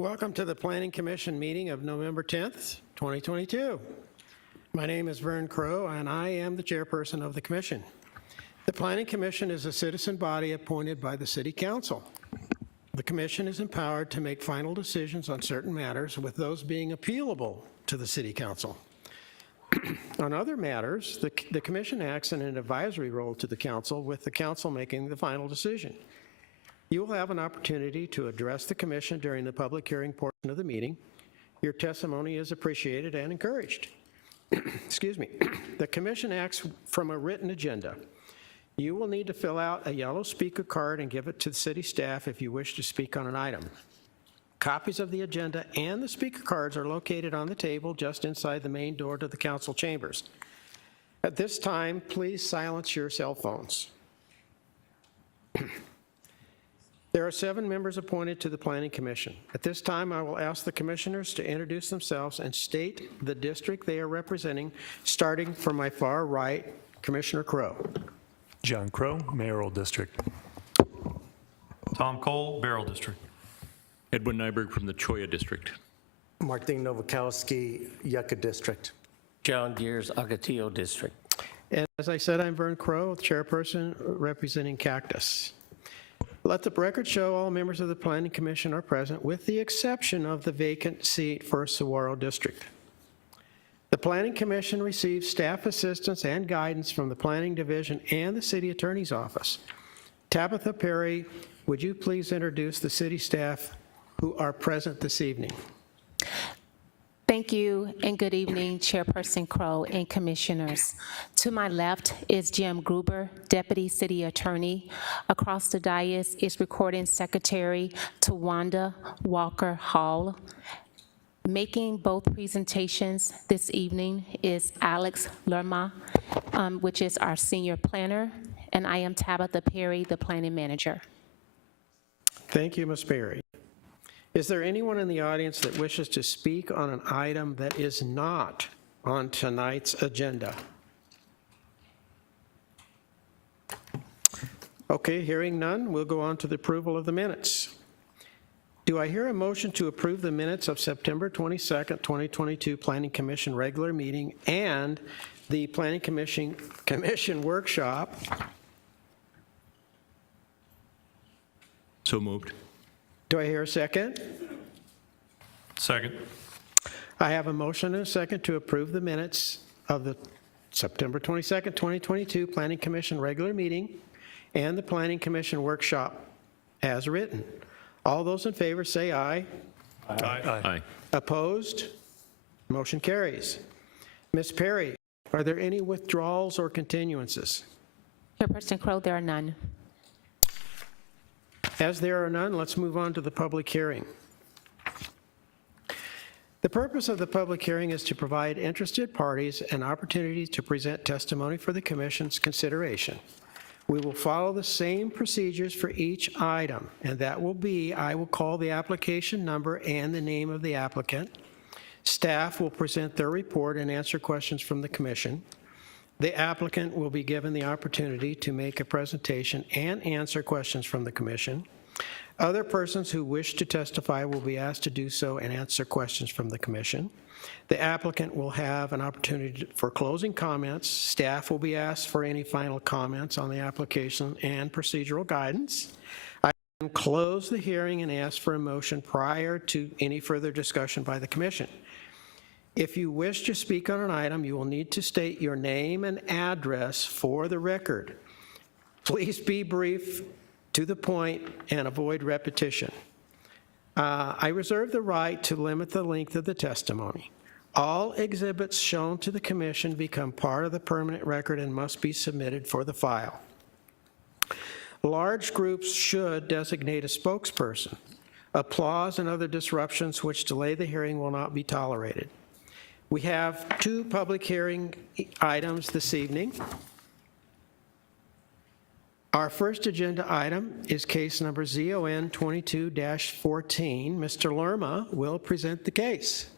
Welcome to the Planning Commission meeting of November 10th, 2022. My name is Vern Crow, and I am the chairperson of the commission. The Planning Commission is a citizen body appointed by the City Council. The commission is empowered to make final decisions on certain matters, with those being appealable to the City Council. On other matters, the commission acts in an advisory role to the council, with the council making the final decision. You will have an opportunity to address the commission during the public hearing portion of the meeting. Your testimony is appreciated and encouraged. Excuse me. The commission acts from a written agenda. You will need to fill out a yellow speaker card and give it to the city staff if you wish to speak on an item. Copies of the agenda and the speaker cards are located on the table just inside the main door to the council chambers. At this time, please silence your cell phones. There are 7 members appointed to the Planning Commission. At this time, I will ask the commissioners to introduce themselves and state the district they are representing, starting from my far right, Commissioner Crow. John Crow, Mayoral District. Tom Cole, Barrel District. Edwin Nyberg from the Choya District. Martin Nowakowski, Yucca District. John Gears, Ocotillo District. And as I said, I'm Vern Crow, chairperson representing Cactus. Let the record show all members of the Planning Commission are present, with the exception of the vacant seat for Saguaro District. The Planning Commission receives staff assistance and guidance from the Planning Division and the City Attorney's Office. Tabitha Perry, would you please introduce the city staff who are present this evening? Thank you, and good evening, Chairperson Crow and Commissioners. To my left is Jim Gruber, Deputy City Attorney. Across the dais is Recording Secretary Tawanda Walker Hall. Making both presentations this evening is Alex Lerma, which is our Senior Planner, and I am Tabitha Perry, the Planning Manager. Thank you, Ms. Perry. Is there anyone in the audience that wishes to speak on an item that is not on tonight's agenda? Okay, hearing none, we'll go on to the approval of the minutes. Do I hear a motion to approve the minutes of September 22nd, 2022 Planning Commission regular meeting and the Planning Commission workshop? So moved. Do I hear a second? Second. I have a motion and a second to approve the minutes of the September 22nd, 2022 Planning Commission regular meeting and the Planning Commission workshop as written. All those in favor say aye. Aye. Aye. Opposed? Motion carries. Ms. Perry, are there any withdrawals or continuances? Chairperson Crow, there are none. As there are none, let's move on to the public hearing. The purpose of the public hearing is to provide interested parties an opportunity to present testimony for the Commission's consideration. We will follow the same procedures for each item, and that will be, I will call the application number and the name of the applicant. Staff will present their report and answer questions from the Commission. The applicant will be given the opportunity to make a presentation and answer questions from the Commission. Other persons who wish to testify will be asked to do so and answer questions from the Commission. The applicant will have an opportunity for closing comments. Staff will be asked for any final comments on the application and procedural guidance. I will close the hearing and ask for a motion prior to any further discussion by the Commission. If you wish to speak on an item, you will need to state your name and address for the record. Please be brief, to the point, and avoid repetition. I reserve the right to limit the length of the testimony. All exhibits shown to the Commission become part of the permanent record and must be submitted for the file. Large groups should designate a spokesperson. Applause and other disruptions which delay the hearing will not be tolerated. We have 2 public hearing items this evening. Our first agenda item is case number ZON 22-14. Mr. Lerma will present the case.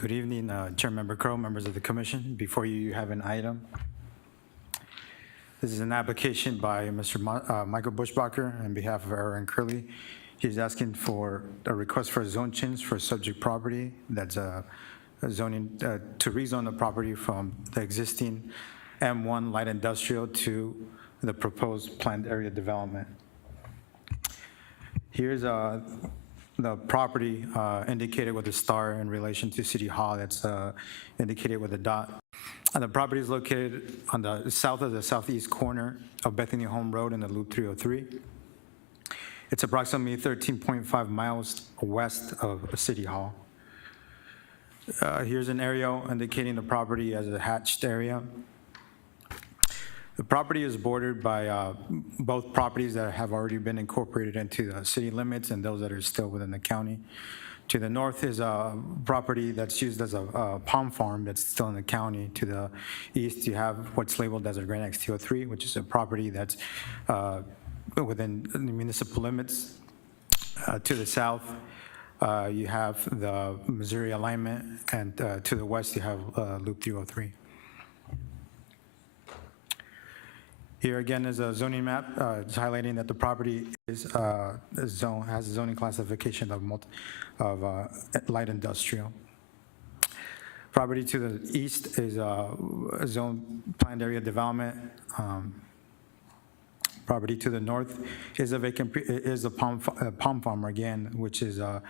Good evening, Chairmember Crow, members of the commission. Before you have an item. This is an application by Mr. Michael Bushbacher on behalf of Aaron Curley. He's asking for a request for a zone change for subject property that's a zoning, to rezone the property from the existing M1 light industrial to the proposed planned area development. Here's the property indicated with a star in relation to City Hall that's indicated with a dot. And the property is located on the south of the southeast corner of Bethany Home Road in the Loop 303. It's approximately 13.5 miles west of City Hall. Here's an aerial indicating the property as a hatched area. The property is bordered by both properties that have already been incorporated into the city limits and those that are still within the county. To the north is a property that's used as a palm farm that's still in the county. To the east, you have what's labeled as a Grand X203, which is a property that's within the municipal limits. To the south, you have the Missouri alignment, and to the west, you have Loop 303. Here again is a zoning map. It's highlighting that the property is has a zoning classification of light industrial. Property to the east is a zone planned area development. Property to the north is a vacant, is a palm farm again, which is a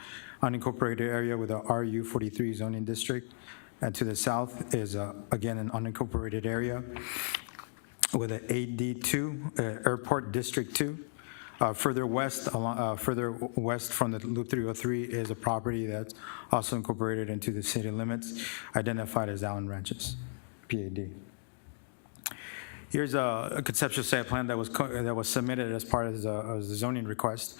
unincorporated area with a RU 43 zoning district. And to the south is again an unincorporated area with an AD2, Airport District 2. Further west from the Loop 303 is a property that's also incorporated into the city limits, identified as Allen Ranches, PAD. Here's a conceptual site plan that was submitted as part of the zoning request.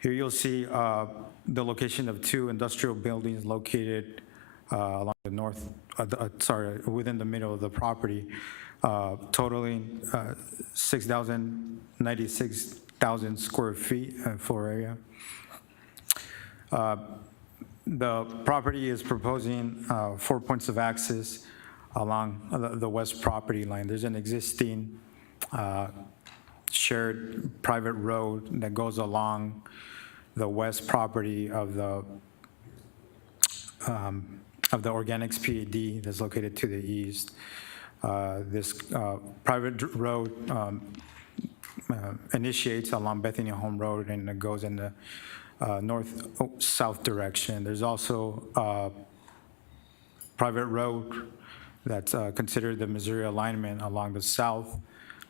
Here you'll see the location of two industrial buildings located along the north, within the middle of the property, totaling 96,000 square feet floor area. The property is proposing 4 points of access along the west property line. There's an existing shared private road that goes along the west property of the Organics PAD that's located to the east. This private road initiates along Bethany Home Road and it goes in the north-south direction. There's also a private road that's considered the Missouri alignment along the south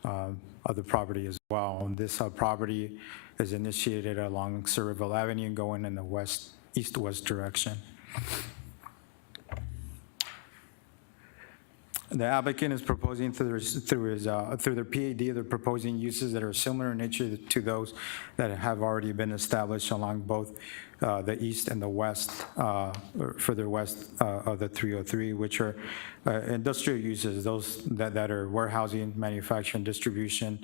of the property as well. And this property is initiated along Cedarville Avenue going in the east-west direction. The applicant is proposing through their PAD, they're proposing uses that are similar in nature to those that have already been established along both the east and the west, further west of the 303, which are industrial uses, those that are warehousing, manufacturing, distribution.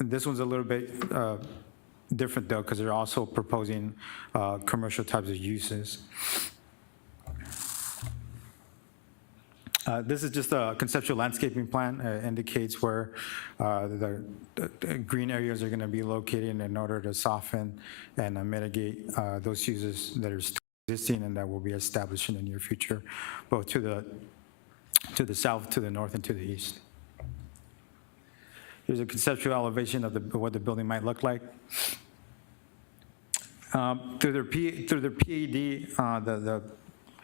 This one's a little bit different though, because they're also proposing commercial types of uses. This is just a conceptual landscaping plan. Indicates where the green areas are going to be located in order to soften and mitigate those uses that are still existing and that will be established in the near future, both to the south, to the north, and to the east. Here's a conceptual elevation of what the building might look like. Through their PAD,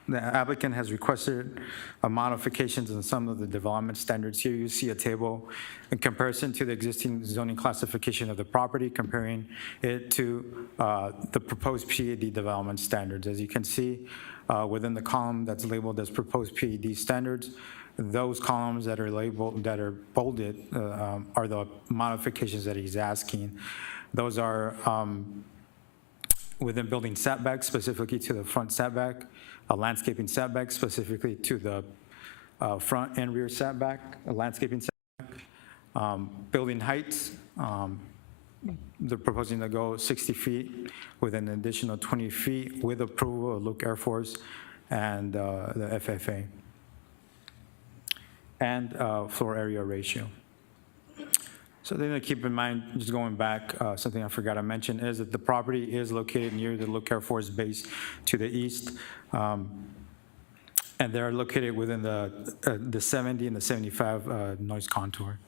the applicant has requested modifications in some of the development standards. Here you see a table in comparison to the existing zoning classification of the property, comparing it to the proposed PAD development standards. As you can see, within the column that's labeled as proposed PAD standards, those columns that are labeled, that are bolded, are the modifications that he's asking. Those are within building setbacks, specifically to the front setback, a landscaping setback specifically to the front and rear setback, a landscaping setback, building heights. They're proposing to go 60 feet with an additional 20 feet with approval of Luke Air Force and the FFA, and floor area ratio. So the thing to keep in mind, just going back, something I forgot to mention is that the property is located near the Look Air Force Base to the east, and they're located within the 70 and the 75 noise contour.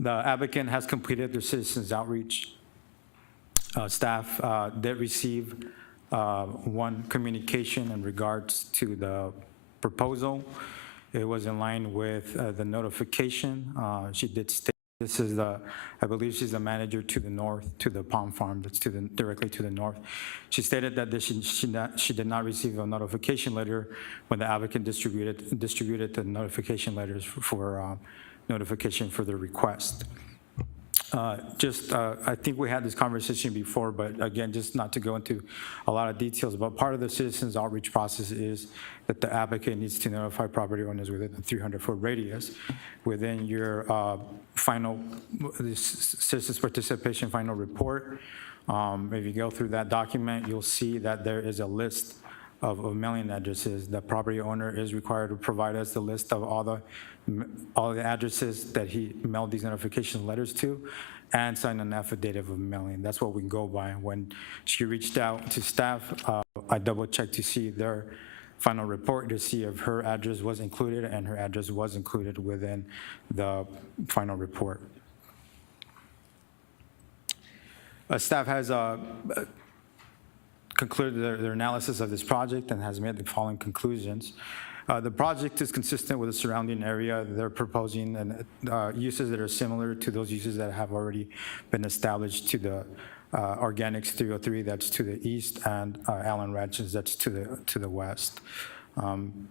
The applicant has completed their citizens outreach. Staff did receive one communication in regards to the proposal. It was in line with the notification. She did state, this is I believe she's the manager to the north, to the Palm Farm, that's directly to the north. She stated that she did not receive a notification letter when the applicant distributed the notification letters for notification for the request. I think we had this conversation before, but again, just not to go into a lot of details, but part of the citizens outreach process is that the applicant needs to notify property owners within the 300-foot radius within your citizens participation final report. If you go through that document, you'll see that there is a list of mailing addresses. The property owner is required to provide us the list of all the addresses that he mailed these notification letters to, and sign an affidavit of mailing. That's what we go by. When she reached out to staff, I double-checked to see their final report to see if her address was included, and her address was included within the final report. Staff has concluded their analysis of this project and has made the following conclusions. The project is consistent with the surrounding area. They're proposing uses that are similar to those uses that have already been established to the Organics 303, that's to the east, and Allen Ranches, that's to the west. And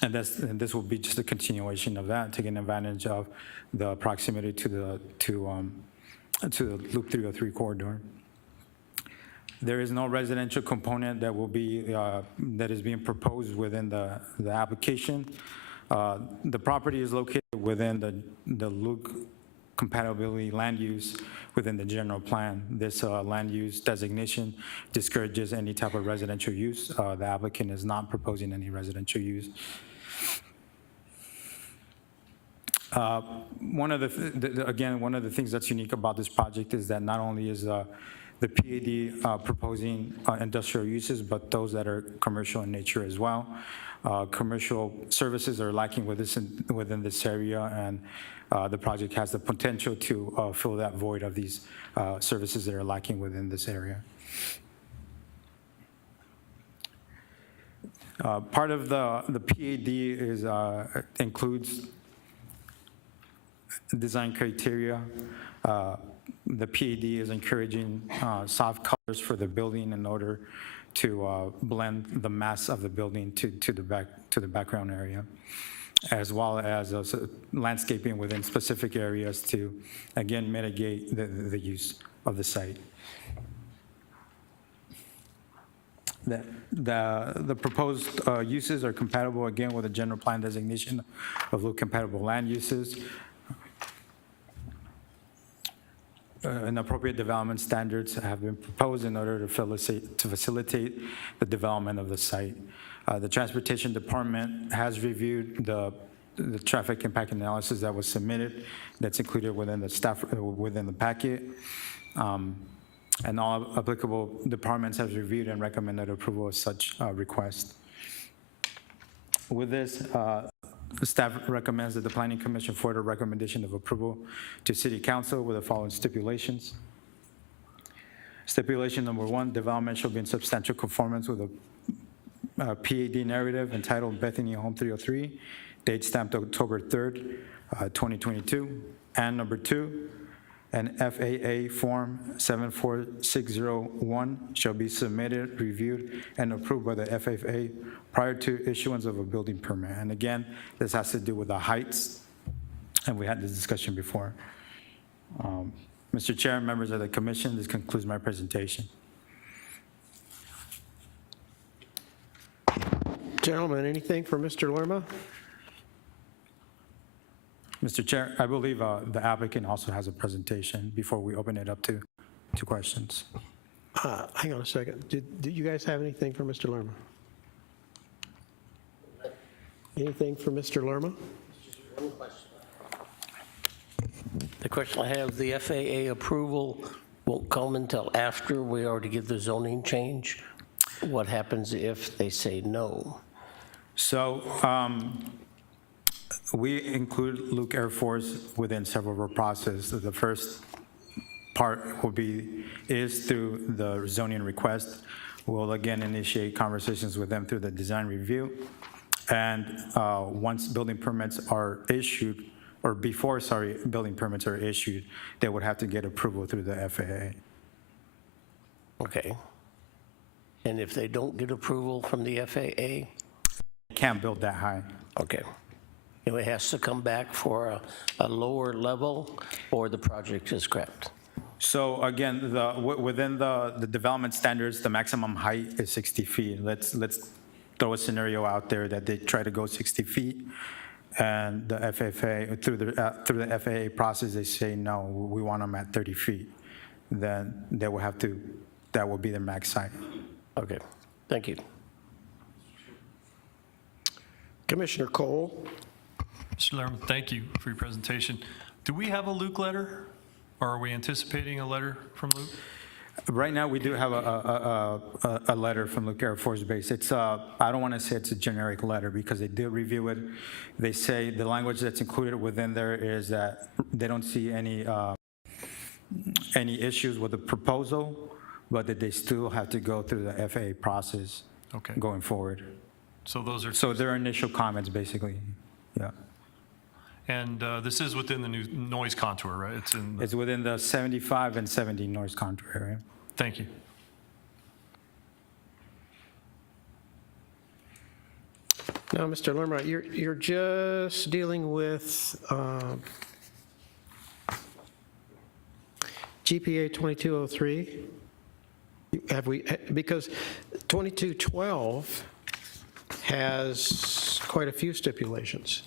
this will be just a continuation of that, taking advantage of the proximity to the Loop 303 corridor. There is no residential component that will be that is being proposed within the application. The property is located within the Luke compatibility land use within the general plan. This land use designation discourages any type of residential use. The applicant is not proposing any residential use. One of the things that's unique about this project is that not only is the PAD proposing industrial uses, but those that are commercial in nature as well. Commercial services are lacking within this area, and the project has the potential to fill that void of these services that are lacking within this area. Part of the PAD is includes design criteria. The PAD is encouraging soft colors for the building in order to blend the mass of the building to the background area, as well as landscaping within specific areas to, again, mitigate the use of the site. The proposed uses are compatible, again, with the general plan designation of low compatible land uses. And appropriate development standards have been proposed in order to facilitate the development of the site. The Transportation Department has reviewed the traffic impact analysis that was submitted. That's included within the packet. And all applicable departments have reviewed and recommended approval of such request. With this, the staff recommends that the Planning Commission forward a recommendation of approval to City Council with the following stipulations. Stipulation number 1, development shall be in substantial conformance with a PAD narrative entitled Bethany Home 303, date stamped October 3rd, 2022. And number 2, an FAA Form 74601 shall be submitted, reviewed, and approved by the FAA prior to issuance of a building permit. And again, this has to do with the heights, and we had this discussion before. Mr. Chair, members of the commission, this concludes my presentation. Gentlemen, anything for Mr. Lerma? Mr. Chair, I believe the applicant also has a presentation before we open it up to to questions. Hang on a second. Did you guys have anything for Mr. Lerma? Anything for Mr. Lerma? The question I have, the FAA approval won't come until after we already give the zoning change? What happens if they say no? So we include Luke Air Force within several of our processes. The first part is through the zoning request. We'll again initiate conversations with them through the design review. And once building permits are issued, or before, sorry, building permits are issued, they would have to get approval through the FAA. Okay. And if they don't get approval from the FAA? Can't build that high. Okay. It has to come back for a lower level, or the project is scrapped? So again, within the development standards, the maximum height is 60 feet. Let's throw a scenario out there that they try to go 60 feet, and the FAA, through the FAA process, they say, no, we want them at 30 feet. Then they will have to, that will be their max height. Okay, thank you. Commissioner Cole? Mr. Lerman, thank you for your presentation. Do we have a Luke letter, or are we anticipating a letter from Luke? Right now, we do have a letter from Luke Air Force Base. It's I don't want to say it's a generic letter because they did review it. They say the language that's included within there is that they don't see any issues with the proposal, but that they still have to go through the FAA process Okay. going forward. So those are, So their initial comments, basically, yeah. and this is within the new noise contour, right? It's in, It's within the 75 and 70 noise contour area. thank you. Now, Mr. Lerma, you're just dealing with GPA 2203. Have we, because 2212 has quite a few stipulations.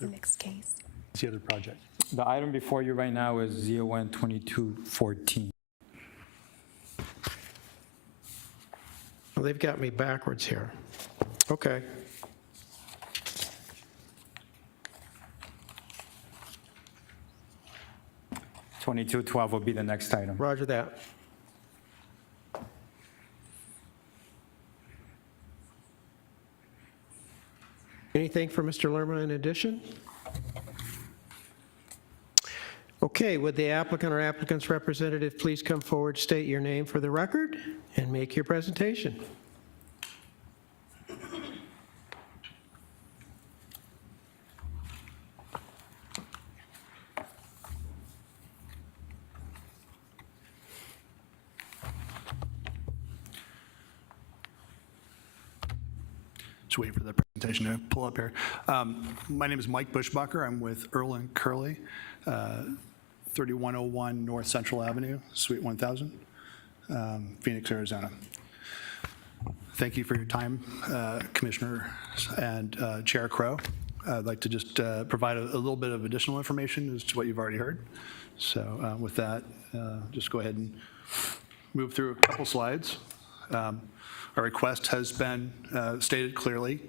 Next case. It's the other project. The item before you right now is ZON 2214. Well, they've got me backwards here. Okay. $2212 will be the next item. Roger that. Anything for Mr. Lerma in addition? Okay, would the applicant or applicant's representative please come forward, state your name for the record, and make your presentation? Just wait for the presentation to pull up here. My name is Mike Bushbacher. I'm with Earl and Curley, 3101 North Central Avenue, Suite 1000, Phoenix, Arizona. Thank you for your time, Commissioner and Chair Crow. I'd like to just provide a little bit of additional information as to what you've already heard. So with that, just go ahead and move through a couple slides. Our request has been stated clearly.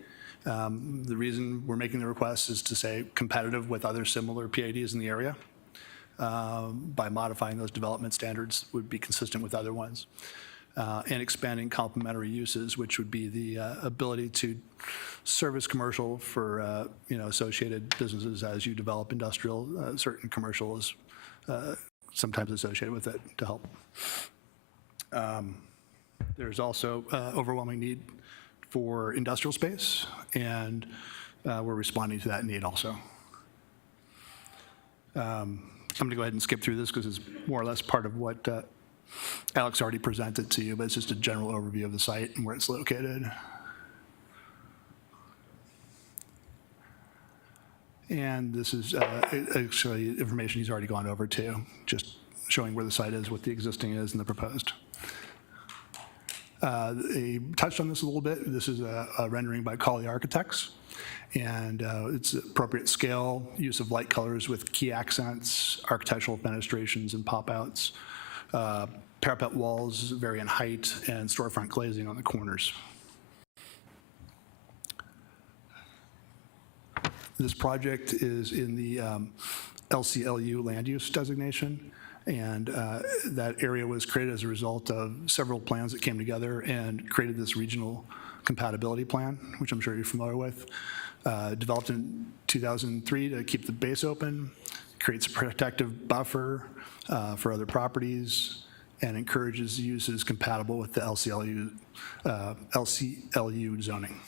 The reason we're making the request is to say competitive with other similar PADs in the area. By modifying those development standards would be consistent with other ones. And expanding complementary uses, which would be the ability to service commercial for associated businesses as you develop industrial. Certain commercial is sometimes associated with it to help. There's also overwhelming need for industrial space, and we're responding to that need also. I'm going to go ahead and skip through this because it's more or less part of what Alex already presented to you, but it's just a general overview of the site and where it's located. And this is actually information he's already gone over too, just showing where the site is, what the existing is, and the proposed. They touched on this a little bit. This is a rendering by Colley Architects. and it's appropriate scale, use of light colors with key accents, architectural fenestrations and pop-outs, parapet walls vary in height, and storefront glazing on the corners. This project is in the LCLU land use designation, and that area was created as a result of several plans that came together and created this regional compatibility plan, which I'm sure you're familiar with. Developed in 2003 to keep the base open, creates a protective buffer for other properties, and encourages uses compatible with the LCLU zoning.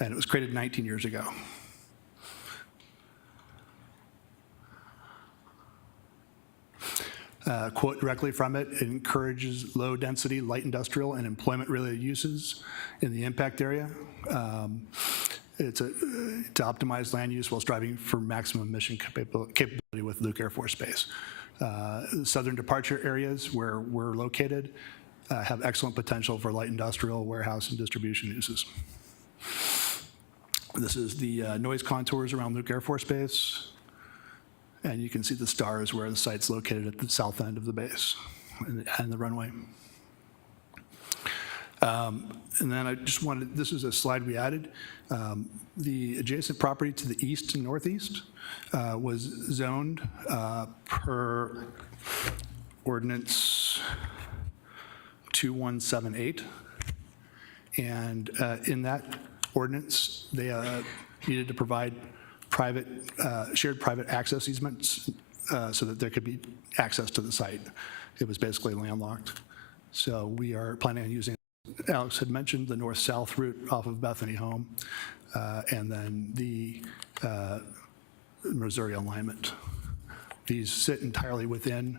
And it was created 19 years ago. Quote directly from it, it encourages low-density, light industrial, and employment-related uses in the impact area. It's to optimize land use while striving for maximum mission capability with Luke Air Force Base. The southern departure areas where we're located have excellent potential for light industrial, warehouse, and distribution uses. This is the noise contours around Luke Air Force Base. And you can see the stars where the site's located at the south end of the base and the runway. And then I just wanted, this is a slide we added. The adjacent property to the east and northeast was zoned per ordinance 2178. And in that ordinance, they needed to provide shared private access easements so that there could be access to the site. It was basically landlocked. So we are planning on using, Alex had mentioned, the north-south route off of Bethany Home, and then the Missouri alignment. These sit entirely within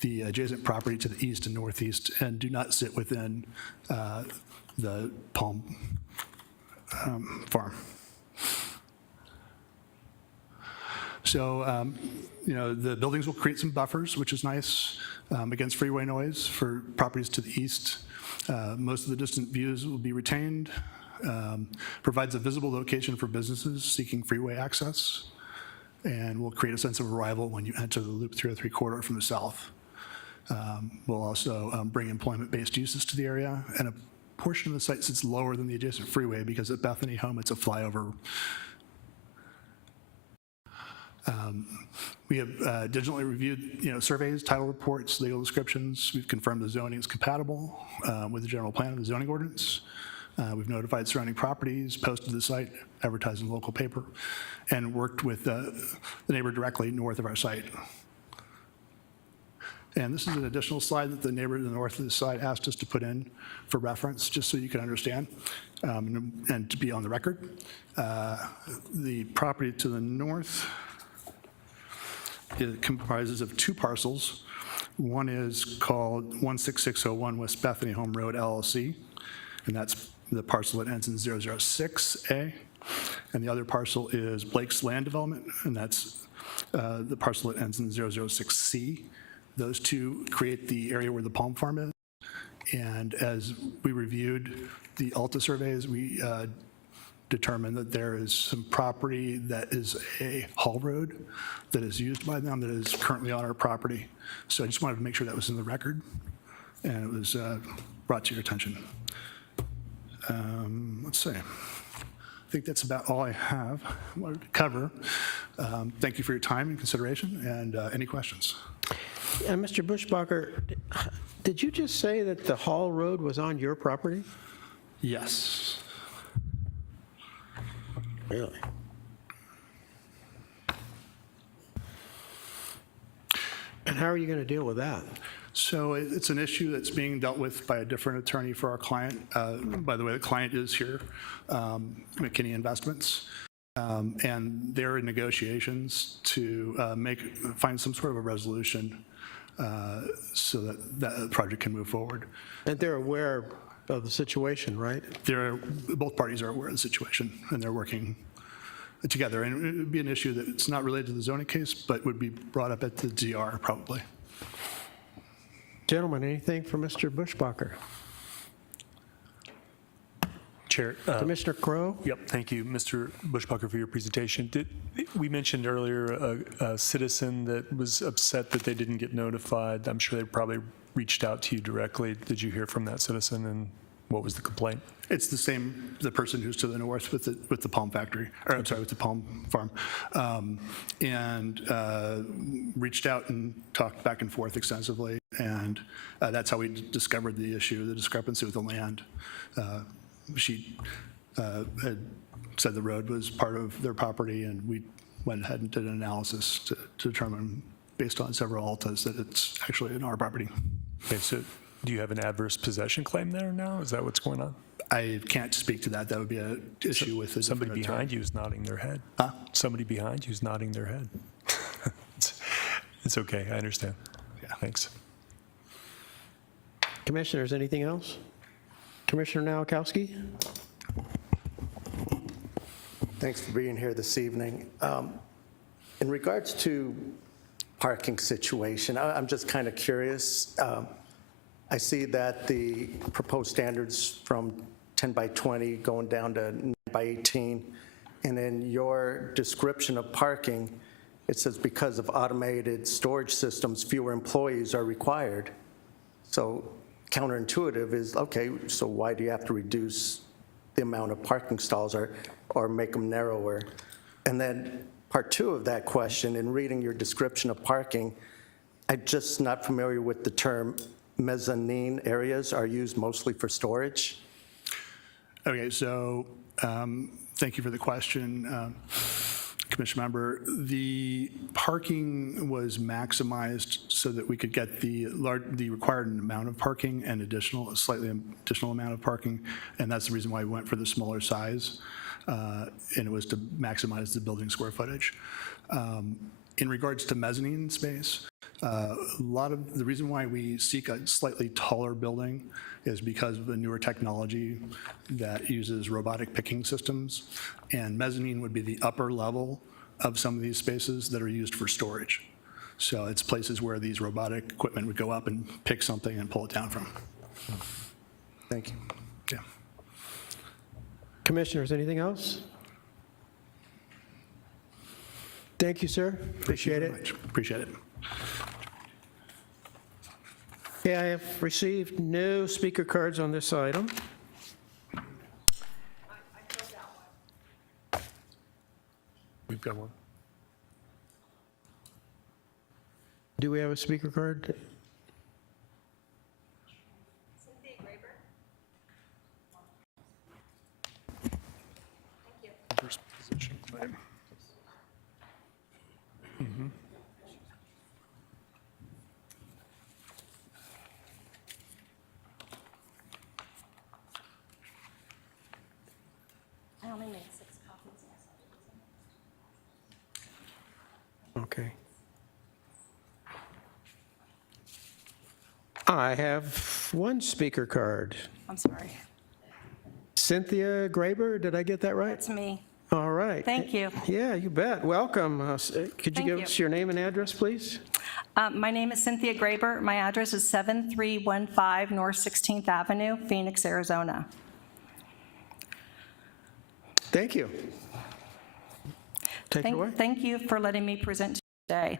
the adjacent property to the east and northeast and do not sit within the Palm farm. So, the buildings will create some buffers, which is nice, against freeway noise for properties to the east. Most of the distant views will be retained, provides a visible location for businesses seeking freeway access, and will create a sense of arrival when you enter the Loop 303 corridor from the south. We'll also bring employment-based uses to the area, and a portion of the site sits lower than the adjacent freeway because at Bethany Home, it's a flyover. We have digitally reviewed, surveys, title reports, legal descriptions. We've confirmed the zoning is compatible with the general plan and the zoning ordinance. We've notified surrounding properties, posted the site, advertised in the local paper, and worked with the neighbor directly north of our site. And this is an additional slide that the neighbor to the north of the site asked us to put in for reference, just so you can understand and to be on the record. The property to the north, it comprises of two parcels. One is called 16601 West Bethany Home Road LLC, and that's the parcel that ends in 006A. And the other parcel is Blake's Land Development, and that's the parcel that ends in 006C. Those two create the area where the Palm Farm is. And as we reviewed the Alta surveys, we determined that there is some property that is a haul road that is used by them that is currently on our property. So I just wanted to make sure that was in the record, and it was brought to your attention. Let's see. I think that's about all I have wanted to cover. Thank you for your time and consideration, and any questions? And Mr. Bushbacher, did you just say that the Hall Road was on your property? Yes. Really? And how are you going to deal with that? So it's an issue that's being dealt with by a different attorney for our client. By the way, the client is here, McKinney Investments, and they're in negotiations to find some sort of a resolution so that that project can move forward. And they're aware of the situation, right? Both parties are aware of the situation, and they're working together. And it would be an issue that it's not related to the zoning case, but would be brought up at the DR probably. Gentlemen, anything for Mr. Bushbacher? Chair. Commissioner Crowe? Yep, thank you, Mr. Bushbucker, for your presentation. We mentioned earlier a citizen that was upset that they didn't get notified. I'm sure they probably reached out to you directly. Did you hear from that citizen, and what was the complaint? It's the person who's to the north with the palm factory, or I'm sorry, with the palm farm, and reached out and talked back and forth extensively, and that's how we discovered the issue, the discrepancy with the land. She had said the road was part of their property, and we went ahead and did an analysis to determine, based on several altas, that it's actually in our property. Okay, so do you have an adverse possession claim there now? Is that what's going on? I can't speak to that. That would be an issue with a Somebody different attorney. behind you is nodding their head. Huh? Somebody behind you is nodding their head. It's okay, I understand. Yeah. Thanks. Commissioners, anything else? Commissioner Nowakowski? Thanks for being here this evening. In regards to parking situation, I'm just kind of curious. I see that the proposed standards from 10 by 20 going down to 9 by 18, and in your description of parking, it says because of automated storage systems, fewer employees are required. So counterintuitive is, okay, so why do you have to reduce the amount of parking stalls or make them narrower? And then part two of that question, in reading your description of parking, I'm just not familiar with the term mezzanine areas are used mostly for storage. Okay, so thank you for the question, Commission member. The parking was maximized so that we could get the required amount of parking and slightly additional amount of parking, and that's the reason why we went for the smaller size, and it was to maximize the building square footage. In regards to mezzanine space, a lot of the reason why we seek a slightly taller building is because of the newer technology that uses robotic picking systems, and mezzanine would be the upper level of some of these spaces that are used for storage. So it's places where these robotic equipment would go up and pick something and pull it down from. Thank you. Yeah. Commissioners, anything else? Thank you, sir. Appreciate it. Appreciate it. Okay, I have received no speaker cards on this item. We've got one. Do we have a speaker card? First position claim. I only made 6 copies. Okay. I have one speaker card. I'm sorry. Cynthia Graber, did I get that right? That's me. All right. Thank you. Yeah, you bet. Welcome. Could you Thank give you. us your name and address, please? My name is Cynthia Graber. My address is 7315 North 16th Avenue, Phoenix, Arizona. Thank you. Take it away. Thank you for letting me present today.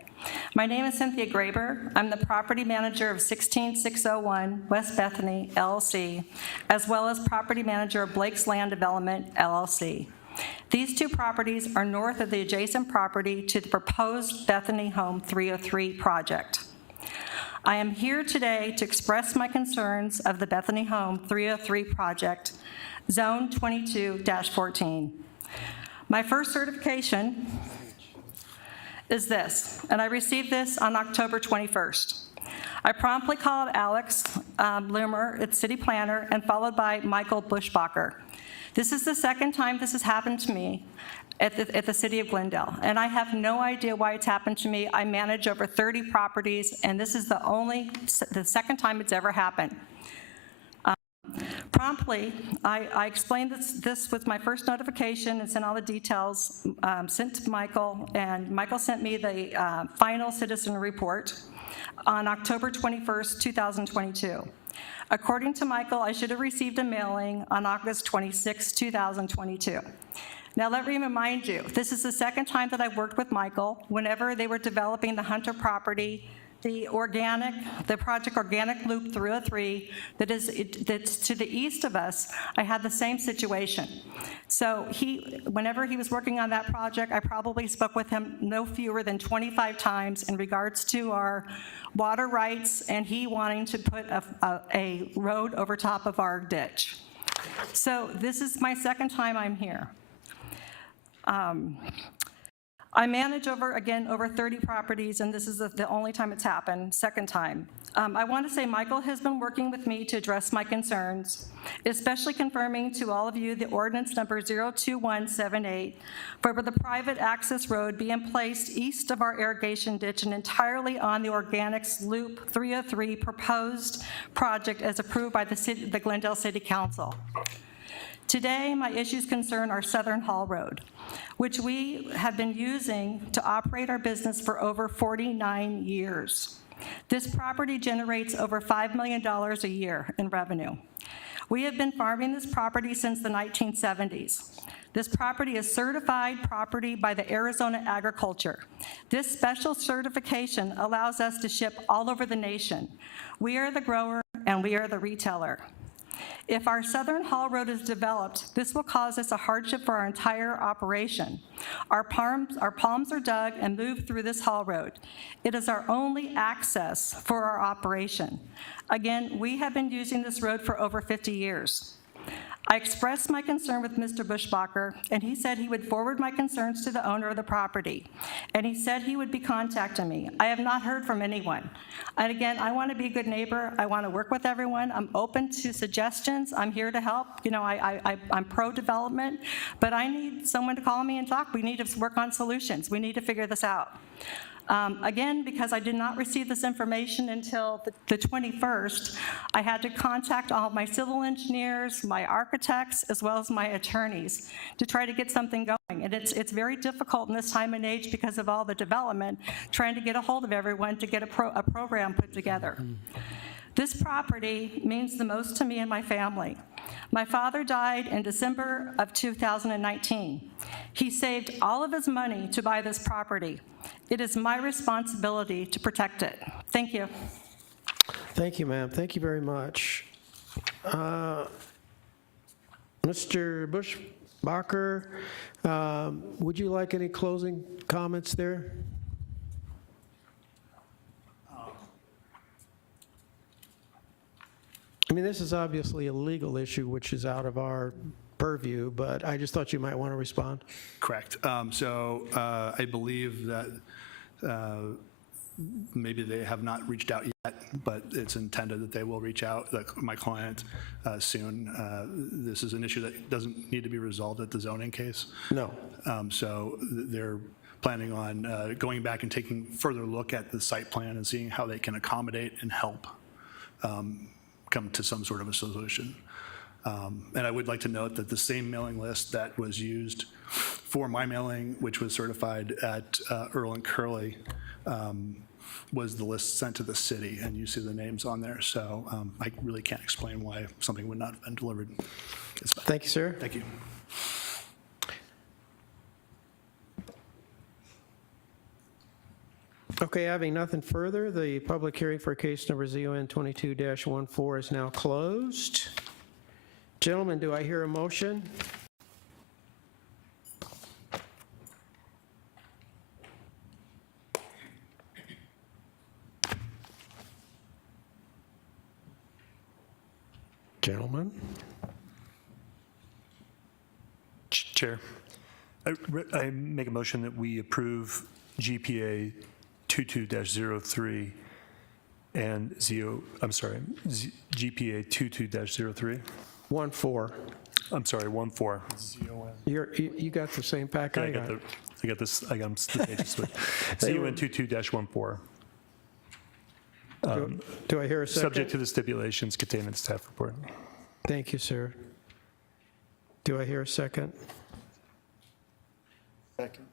My name is Cynthia Graber. I'm the property manager of 16601 West Bethany, LLC, as well as property manager of Blake's Land Development, LLC. These two properties are north of the adjacent property to the proposed Bethany Home 303 project. I am here today to express my concerns of the Bethany Home 303 project, Zone 22-14. My first certification is this, and I received this on October 21st. I promptly called Alex Loomer, its city planner, and followed by Michael Bushbacher. This is the second time this has happened to me at the city of Glendale, and I have no idea why it's happened to me. I manage over 30 properties, and this is the second time it's ever happened. Promptly, I explained this with my first notification and sent all the details, sent to Michael, and Michael sent me the final citizen report on October 21st, 2022. According to Michael, I should have received a mailing on August 26, 2022. Now, let me remind you, this is the second time that I've worked with Michael. Whenever they were developing the Hunter property, the project Organic Loop 303 that's to the east of us, I had the same situation. So whenever he was working on that project, I probably spoke with him no fewer than 25 times in regards to our water rights and he wanting to put a road over top of our ditch. So this is my second time I'm here. I manage over 30 properties, and this is the only time it's happened, second time. I want to say Michael has been working with me to address my concerns, especially confirming to all of you the ordinance number 02178, for the private access road being placed east of our irrigation ditch and entirely on the Organics Loop 303 proposed project as approved by the Glendale City Council. Today, my issues concern our Southern Hall Road, which we have been using to operate our business for over 49 years. This property generates over $5 million a year in revenue. We have been farming this property since the 1970s. This property is certified property by the Arizona Agriculture. This special certification allows us to ship all over the nation. We are the grower and we are the retailer. If our Southern Hall Road is developed, this will cause us a hardship for our entire operation. Our palms are dug and moved through this Hall Road. It is our only access for our operation. Again, we have been using this road for over 50 years. I expressed my concern with Mr. Bushbacher, and he said he would forward my concerns to the owner of the property. And he said he would be contacting me. I have not heard from anyone. And again, I want to be a good neighbor. I want to work with everyone. I'm open to suggestions. I'm here to help. You know, I'm pro-development, but I need someone to call me and talk. We need to work on solutions. We need to figure this out. Again, because I did not receive this information until the 21st, I had to contact all of my civil engineers, my architects, as well as my attorneys to try to get something going. And it's very difficult in this time and age because of all the development, trying to get a hold of everyone to get a program put together. This property means the most to me and my family. My father died in December of 2019. He saved all of his money to buy this property. It is my responsibility to protect it. Thank you. Thank you, ma'am. Thank you very much. Mr. Bushbacher, would you like any closing comments there? I mean, this is obviously a legal issue, which is out of our purview, but I just thought you might want to respond. Correct. I believe that maybe they have not reached out yet, but it's intended that they will reach out, my client, soon. This is an issue that doesn't need to be resolved at the zoning case. No. So they're planning on going back and taking further look at the site plan and seeing how they can accommodate and help come to some sort of a solution. And I would like to note that the same mailing list that was used for my mailing, which was certified at Earl and Curley, was the list sent to the city, and you see the names on there. So I really can't explain why something would not have been delivered. Thank you, sir. Thank you. Okay, having nothing further, the public hearing for case number ZON 22-14 is now closed. Gentlemen, do I hear a motion? Gentlemen? Chair, I make a motion that we approve GPA 22-03 and GPA 22-03. 1-4. I'm sorry, 14. You got the same pack I got. I got the pages switched. ZON 22-14. Do I hear a second? Subject to the stipulations contained in the staff report. Thank you, sir. Do I hear a second? Second.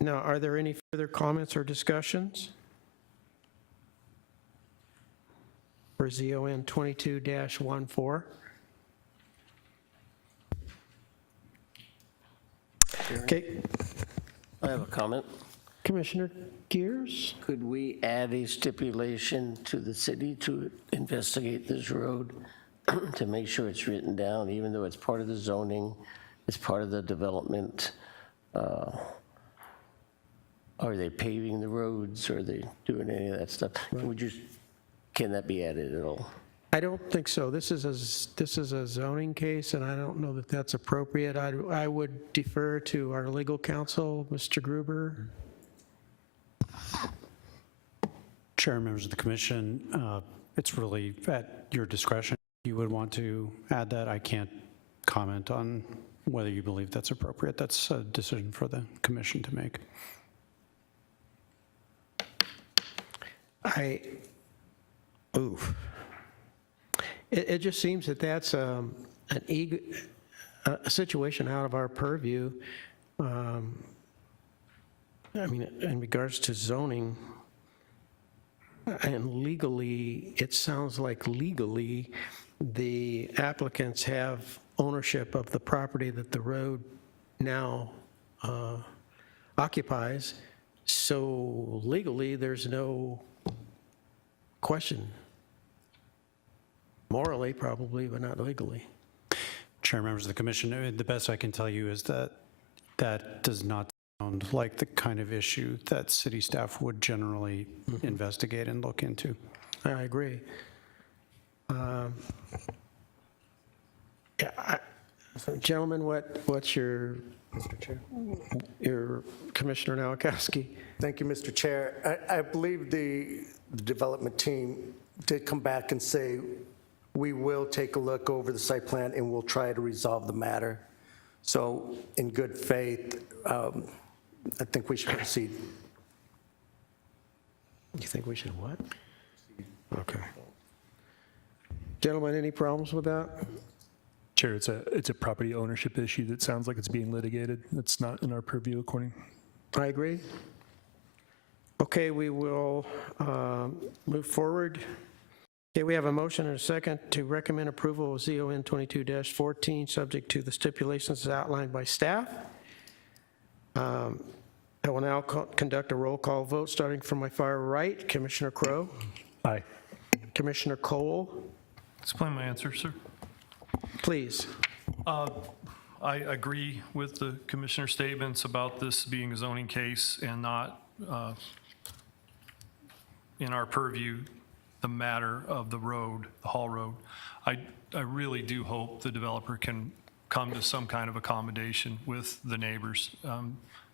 Now, are there any further comments or discussions? for ZON 22-14. Okay, I have a comment. Commissioner Gears? Could we add a stipulation to the city to investigate this road, to make sure it's written down, even though it's part of the zoning, it's part of the development? Are they paving the roads? Are they doing any of that stuff? Can that be added at all? I don't think so. This is a zoning case, and I don't know that that's appropriate. I would defer to our legal counsel, Mr. Gruber. Chair, members of the commission, it's really at your discretion. If you would want to add that, I can't comment on whether you believe that's appropriate. That's a decision for the commission to make. It just seems that that's a situation out of our purview. I mean, in regards to zoning, and legally, it sounds like legally, the applicants have ownership of the property that the road now occupies. So legally, there's no question. Morally, probably, but not legally. Chair, members of the commission, the best I can tell you is that that does not sound like the kind of issue that city staff would generally investigate and look into. I agree. Gentlemen, what's your Commissioner Nowakowski? Thank you, Mr. Chair. I believe the development team did come back and say, we will take a look over the site plan and we'll try to resolve the matter. So in good faith, I think we should proceed. You think we should what? Okay. Gentlemen, any problems with that? Chair, it's a property ownership issue that sounds like it's being litigated. It's not in our purview according. I agree. Okay, we will move forward. Okay, we have a motion and a second to recommend approval of ZON 22-14, subject to the stipulations as outlined by staff. I will now conduct a roll call vote, starting from my far right. Commissioner Crow? Aye. Commissioner Cole? Explain my answer, sir. Please. I agree with the commissioner's statements about this being a zoning case and not in our purview, the matter of the road, the Hall Road. I really do hope the developer can come to some kind of accommodation with the neighbors.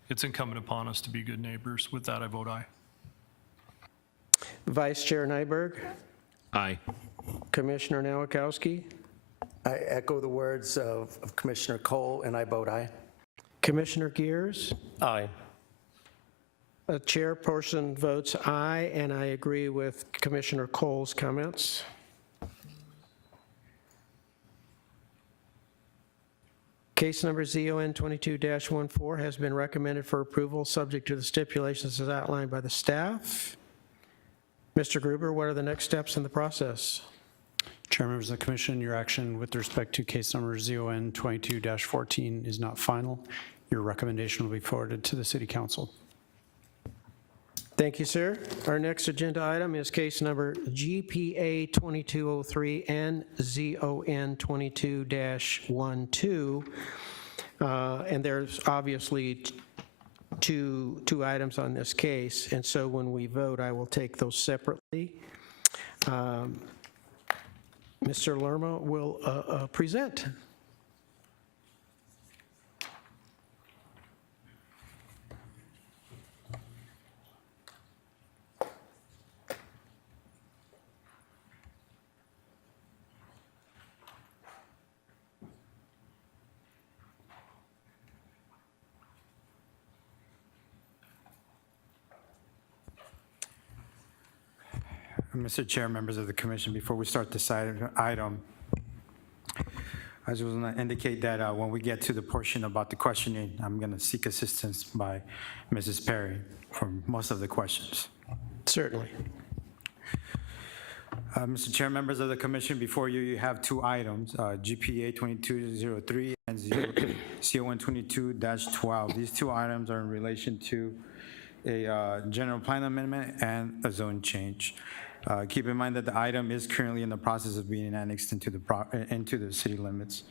It's incumbent upon us to be good neighbors. With that, I vote aye. Vice Chair Nyberg? Aye. Commissioner Nowakowski? I echo the words of Commissioner Cole, and I vote aye. Commissioner Gears? Aye. The chairperson votes aye, and I agree with Commissioner Cole's comments. Case number ZON 22-14 has been recommended for approval, subject to the stipulations as outlined by the staff. Mr. Gruber, what are the next steps in the process? Chair, members of the commission, your action with respect to case number ZON 22-14 is not final. Your recommendation will be forwarded to the city council. Thank you, sir. Our next agenda item is case number GPA 2203 and ZON 22-12. And there's obviously two items on this case, and so when we vote, I will take those separately. Mr. Lerma will present. Mr. Chair, members of the commission, before we start this item, I just want to indicate that when we get to the portion about the questioning, I'm going to seek assistance by Mrs. Perry for most of the questions. Certainly. Mr. Chair, members of the commission, before you, you have two items, GPA 2203 and CON 22-12. These two items are in relation to a general plan amendment and a zone change. Keep in mind that the item is currently in the process of being annexed into the city limits.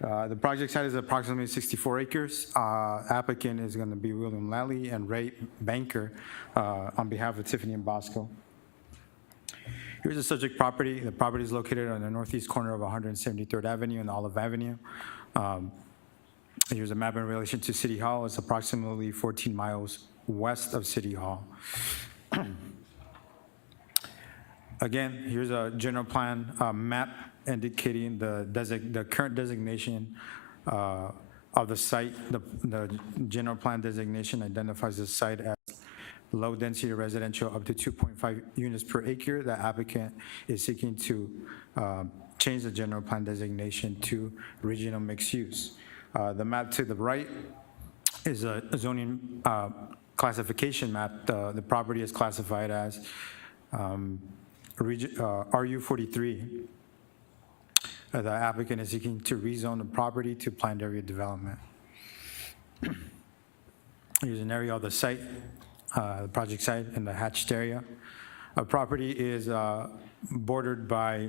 The project site is approximately 64 acres. Applicant is going to be William Lally and Ray Banker on behalf of Tiffany and Bosco. Here's the subject property. The property is located on the northeast corner of 173rd Avenue and Olive Avenue. Here's a map in relation to City Hall. It's approximately 14 miles west of City Hall. Again, here's a general plan map indicating the current designation of the site. The general plan designation identifies the site as low-density residential up to 2.5 units per acre. The applicant is seeking to change the general plan designation to regional mixed use. The map to the right is a zoning classification map. The property is classified as RU43. The applicant is seeking to rezone the property to planned area development. Here's an area of the site, the project site in the hatched area. Our property is bordered by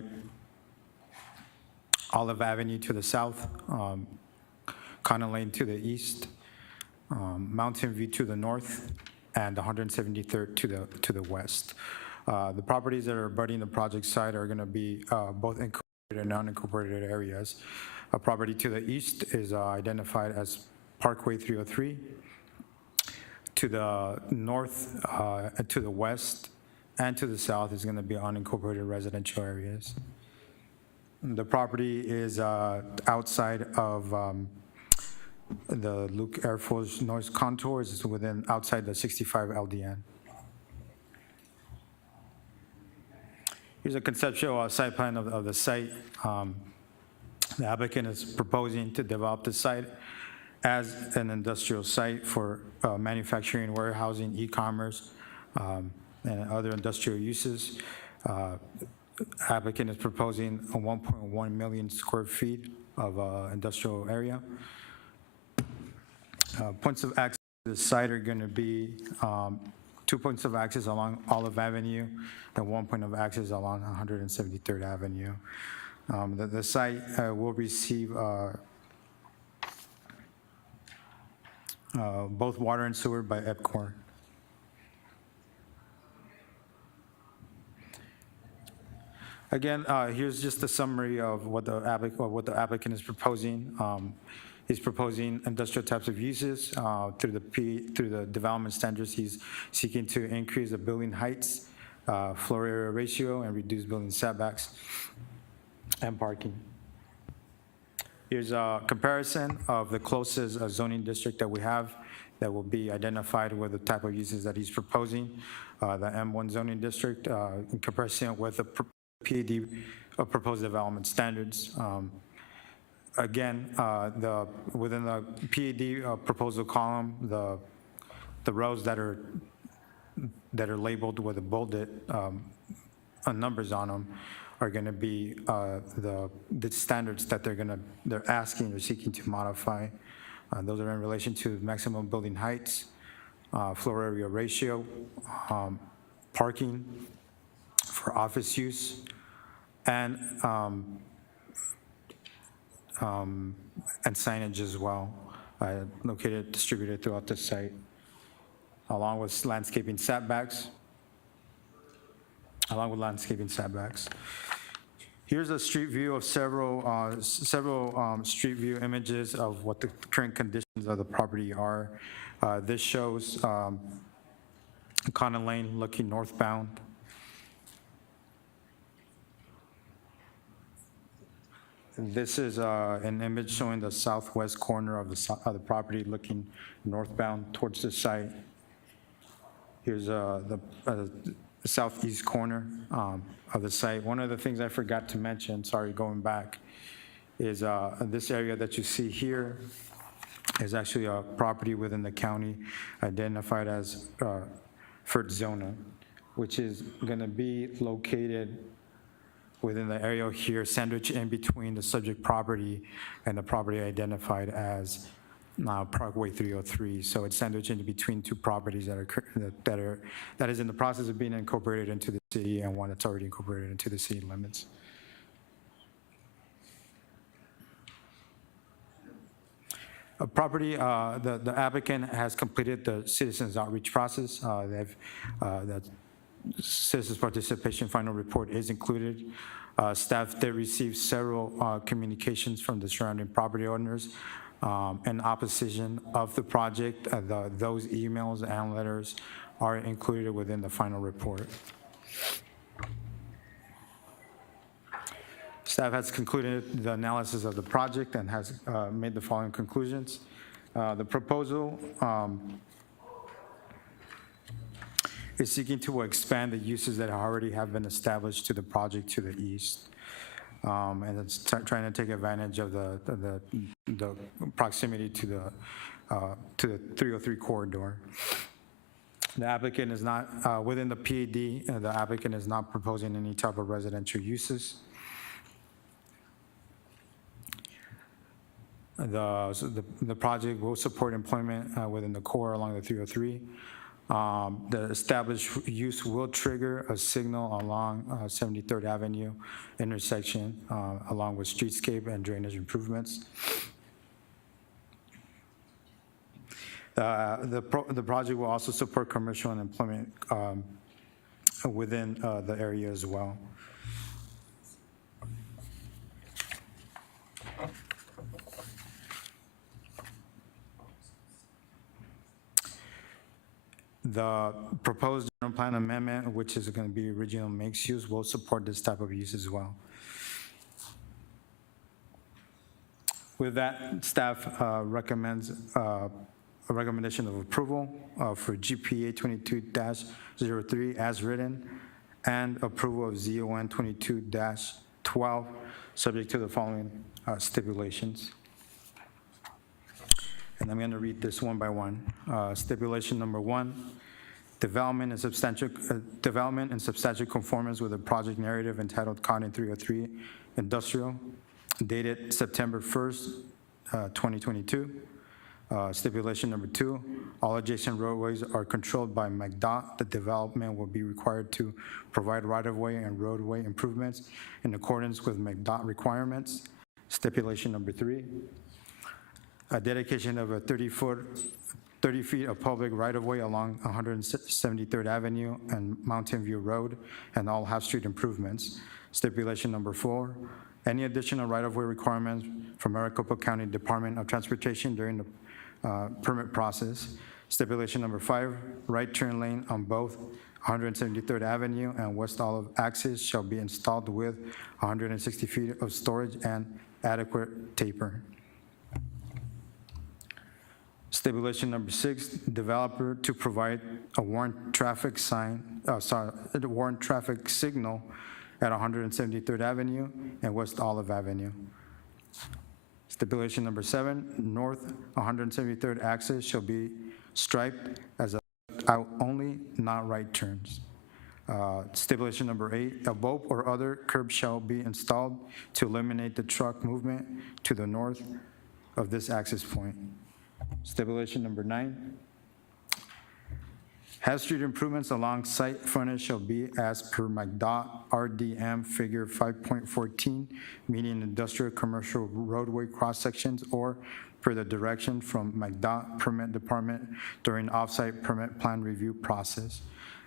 Olive Avenue to the south, Connor Lane to the east, Mountain View to the north, and 173rd to the west. The properties that are abutting the project site are going to be both incorporated and non-incorporated areas. A property to the east is identified as Parkway 303. To the north, to the west, and to the south is going to be unincorporated residential areas. The property is outside of the Luke Air Force noise contours. It's outside the 65 LDN. Here's a conceptual site plan of the site. The applicant is proposing to develop the site as an industrial site for manufacturing, warehousing, e-commerce, and other industrial uses. Applicant is proposing a 1.1 million square feet of industrial area. Points of access to the site are going to be 2 points of access along Olive Avenue and 1 point of access along 173rd Avenue. The site will receive both water and sewer by EPCOR. Again, here's just a summary of what the applicant is proposing. He's proposing industrial types of uses through the development standards. He's seeking to increase the building heights, floor area ratio, and reduce building setbacks and parking. Here's a comparison of the closest zoning district that we have that will be identified with the type of uses that he's proposing. The M1 zoning district in comparison with the PAD proposed development standards. Again, within the PAD proposal column, the rows that are labeled with the bolded numbers on them are going to be the standards that they're asking or seeking to modify. Those are in relation to maximum building heights, floor area ratio, parking for office use, and signage as well, distributed throughout the site, along with landscaping setbacks. Here's a street view of several street view images of what the current conditions of the property are. This shows Connor Lane looking northbound. This is an image showing the southwest corner of the property looking northbound towards the site. Here's the southeast corner of the site. One of the things I forgot to mention, sorry, going back, is this area that you see here is actually a property within the county identified as FERT zona. which is going to be located within the area here, sandwiched in between the subject property and the property identified as Parkway 303. So it's sandwiched in between two properties that is in the process of being incorporated into the city and one that's already incorporated into the city limits. The applicant has completed the citizens outreach process. The citizens participation final report is included. Staff did receive several communications from the surrounding property owners in opposition of the project. Those emails and letters are included within the final report. Staff has concluded the analysis of the project and has made the following conclusions. The proposal is seeking to expand the uses that already have been established to the project to the east. And it's trying to take advantage of the proximity to the 303 corridor. The applicant is not, within the PAD, the applicant is not proposing any type of residential uses. The project will support employment within the core along the 303. The established use will trigger a signal along 73rd Avenue intersection, along with streetscape and drainage improvements. The project will also support commercial and employment within the area as well. The proposed general plan amendment, which is going to be original mixed use, will support this type of use as well. With that, staff recommends a recommendation of approval for GPA 22-03 as written, and approval of ZON 22-12, subject to the following stipulations. And I'm going to read this one by one. Stipulation number 1, development in substantial conformance with the project narrative entitled Content 303 Industrial, dated September 1st, 2022. Stipulation number 2, all adjacent roadways are controlled by McDOT. The development will be required to provide right-of-way and roadway improvements in accordance with McDOT requirements. Stipulation number 3, a dedication of a 30 feet of public right-of-way along 173rd Avenue and Mountain View Road and all half-street improvements. Stipulation number 4, any additional right-of-way requirements from Maricopa County Department of Transportation during the permit process. Stipulation number 5, right turn lane on both 173rd Avenue and West Olive axis shall be installed with 160 feet of storage and adequate taper. Stipulation number 6, developer to provide a warned traffic signal at 173rd Avenue and West Olive Avenue. Stipulation number 7, north 173rd axis shall be striped as out only, not right turns. Stipulation number 8, a bulb or other curb shall be installed to eliminate the truck movement to the north of this access point. Stipulation number 9, half-street improvements along site frontage shall be as per McDOT RDM figure 5.14, meaning industrial commercial roadway cross-sections, or per the direction from McDOT permit department during off-site permit plan review process.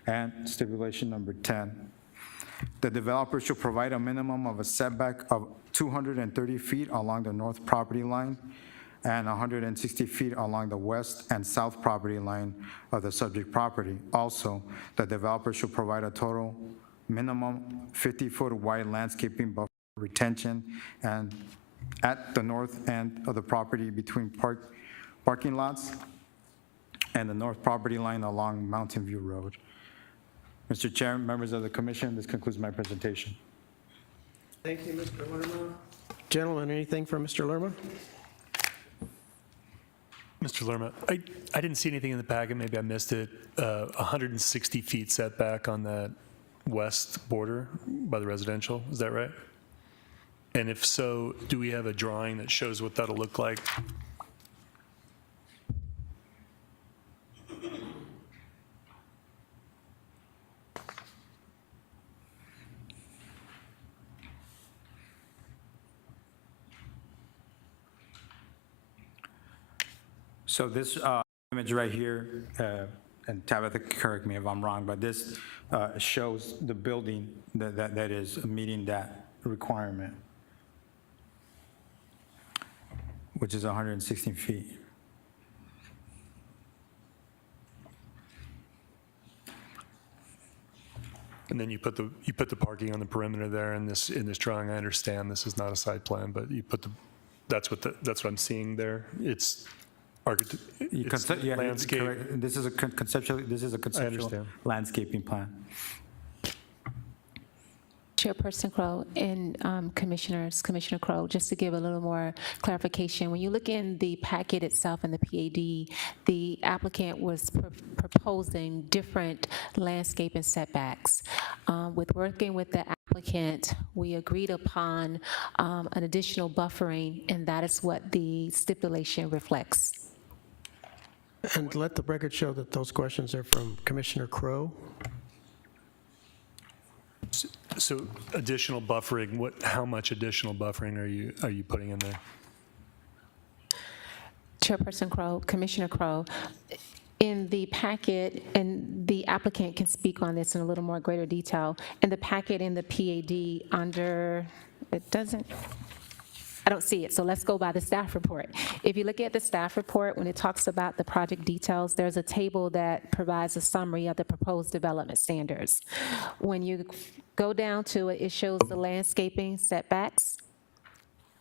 And stipulation number 10, the developer should provide a minimum of a setback of 230 feet along the north property line and 160 feet along the west and south property line of the subject property. Also, the developer should provide a total minimum 50-foot wide landscaping buffer retention and at the north end of the property between parking lots and the north property line along Mountain View Road. Mr. Chair, members of the commission, this concludes my presentation. Thank you, Mr. Lerma. Gentlemen, anything from Mr. Lerma? Mr. Lerma, I didn't see anything in the packet, maybe I missed it, 160 feet setback on that west border by the residential, is that right? And if so, do we have a drawing that shows what that'll look like? So this image right here, and Tabitha, correct me if I'm wrong, but this shows the building that is meeting that requirement, which is 116 feet. And then you put the parking on the perimeter there in this drawing. I understand this is not a site plan, but you put that's what I'm seeing there. It's Yeah, landscape. correct. This is a conceptual understand. landscaping plan. Chairperson Crow and Commissioner Crow, just to give a little more clarification, when you look in the packet itself in the PAD, the applicant was proposing different landscape and setbacks. With working with the applicant, we agreed upon an additional buffering, and that is what the stipulation reflects. And let the record show that those questions are from Commissioner Crow. So additional buffering, how much additional buffering are you putting in there? Chairperson Crow, Commissioner Crow, in the packet, and the applicant can speak on this in a little more greater detail, in the packet in the PAD under, I don't see it, so let's go by the staff report. If you look at the staff report, when it talks about the project details, there's a table that provides a summary of the proposed development standards. When you go down to it, it shows the landscaping setbacks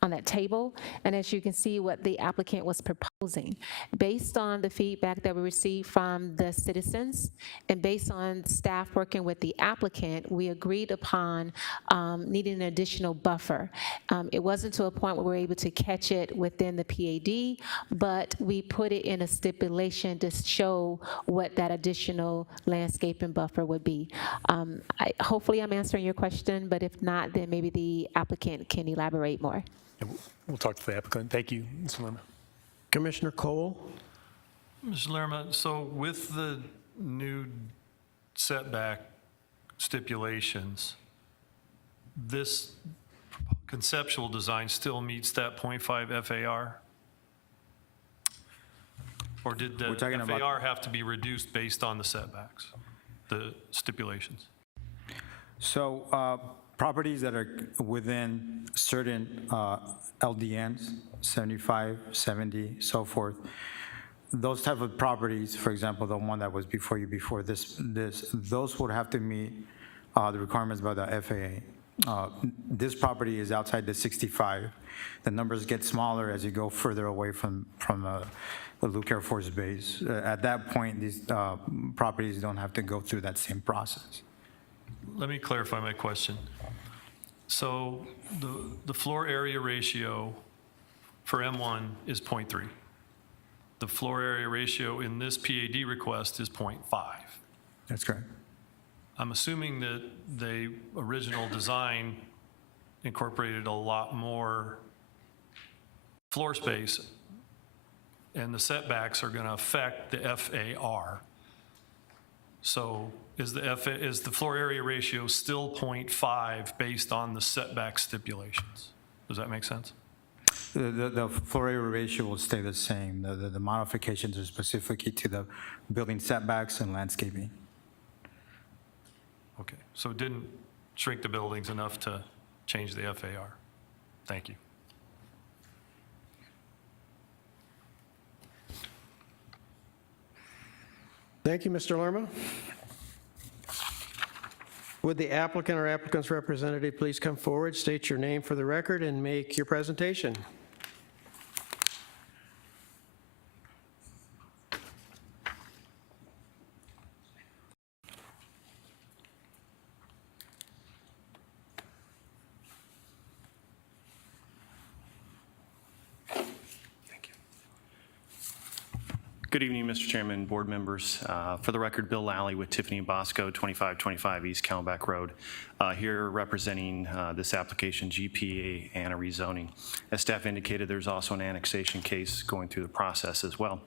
on that table, and as you can see what the applicant was proposing. Based on the feedback that we received from the citizens, and based on staff working with the applicant, we agreed upon needing an additional buffer. It wasn't to a point where we were able to catch it within the PAD, but we put it in a stipulation to show what that additional landscaping buffer would be. Hopefully I'm answering your question, but if not, then maybe the applicant can elaborate more. We'll talk to the applicant. Thank you, Mr. Lerma. Commissioner Cole? Mr. Lerma, so with the new setback stipulations, this conceptual design still meets that .5 FAR? Or did the We're talking about- FAR have to be reduced based on the setbacks, the stipulations? So properties that are within certain LDNs, 75, 70, so forth, those type of properties, for example, the one that was before you before this, those would have to meet the requirements by the FAA. This property is outside the 65. The numbers get smaller as you go further away from the Luke Air Force Base. At that point, these properties don't have to go through that same process. Let me clarify my question. So the floor area ratio for M1 is 0.3. The floor area ratio in this PAD request is 0.5. That's correct. I'm assuming that the original design incorporated a lot more floor space, and the setbacks are going to affect the FAR. So is the floor area ratio still 0.5 based on the setback stipulations? Does that make sense? The floor area ratio will stay the same. The modifications are specifically to the building setbacks and landscaping. Okay, so it didn't shrink the buildings enough to change the FAR. Thank you. Thank you, Mr. Lerma. Would the applicant or applicant's representative please come forward, state your name for the record, and make your presentation? Thank you. Good evening, Mr. Chairman, board members. For the record, Bill Lally with Tiffany and Bosco, 2525 East Camelback Road, here representing this application, GPA and a rezoning. As staff indicated, there's also an annexation case going through the process as well.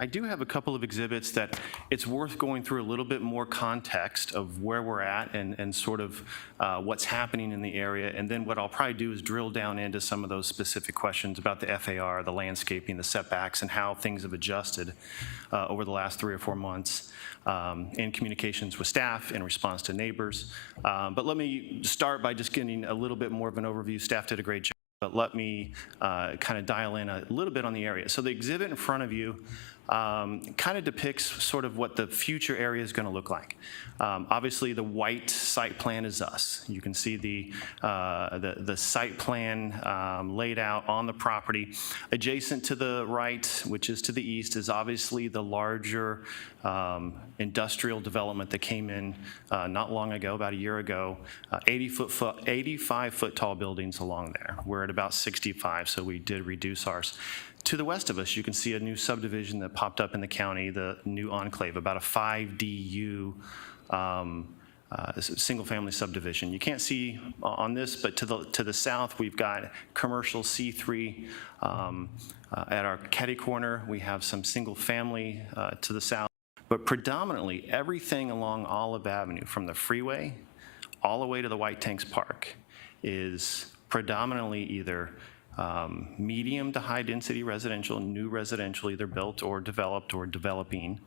I do have a couple of exhibits that it's worth going through a little bit more context of where we're at and sort of what's happening in the area. And then what I'll probably do is drill down into some of those specific questions about the FAR, the landscaping, the setbacks, and how things have adjusted over the last 3 or 4 months in communications with staff in response to neighbors. But let me start by just getting a little bit more of an overview. Staff did a great job, but let me kind of dial in a little bit on the area. So the exhibit in front of you kind of depicts sort of what the future area is going to look like. Obviously, the white site plan is us. You can see the site plan laid out on the property. Adjacent to the right, which is to the east, is obviously the larger industrial development that came in not long ago, about a year ago. 85-foot tall buildings along there. We're at about 65, so we did reduce ours. To the west of us, you can see a new subdivision that popped up in the county, the new enclave, about a 5 DU single-family subdivision. You can't see on this, but to the south, we've got commercial C3. At our catty corner, we have some single-family to the south. But predominantly, everything along Olive Avenue, from the freeway all the way to the White Tanks Park, is predominantly either medium to high density residential, new residential, either built or developed or developing,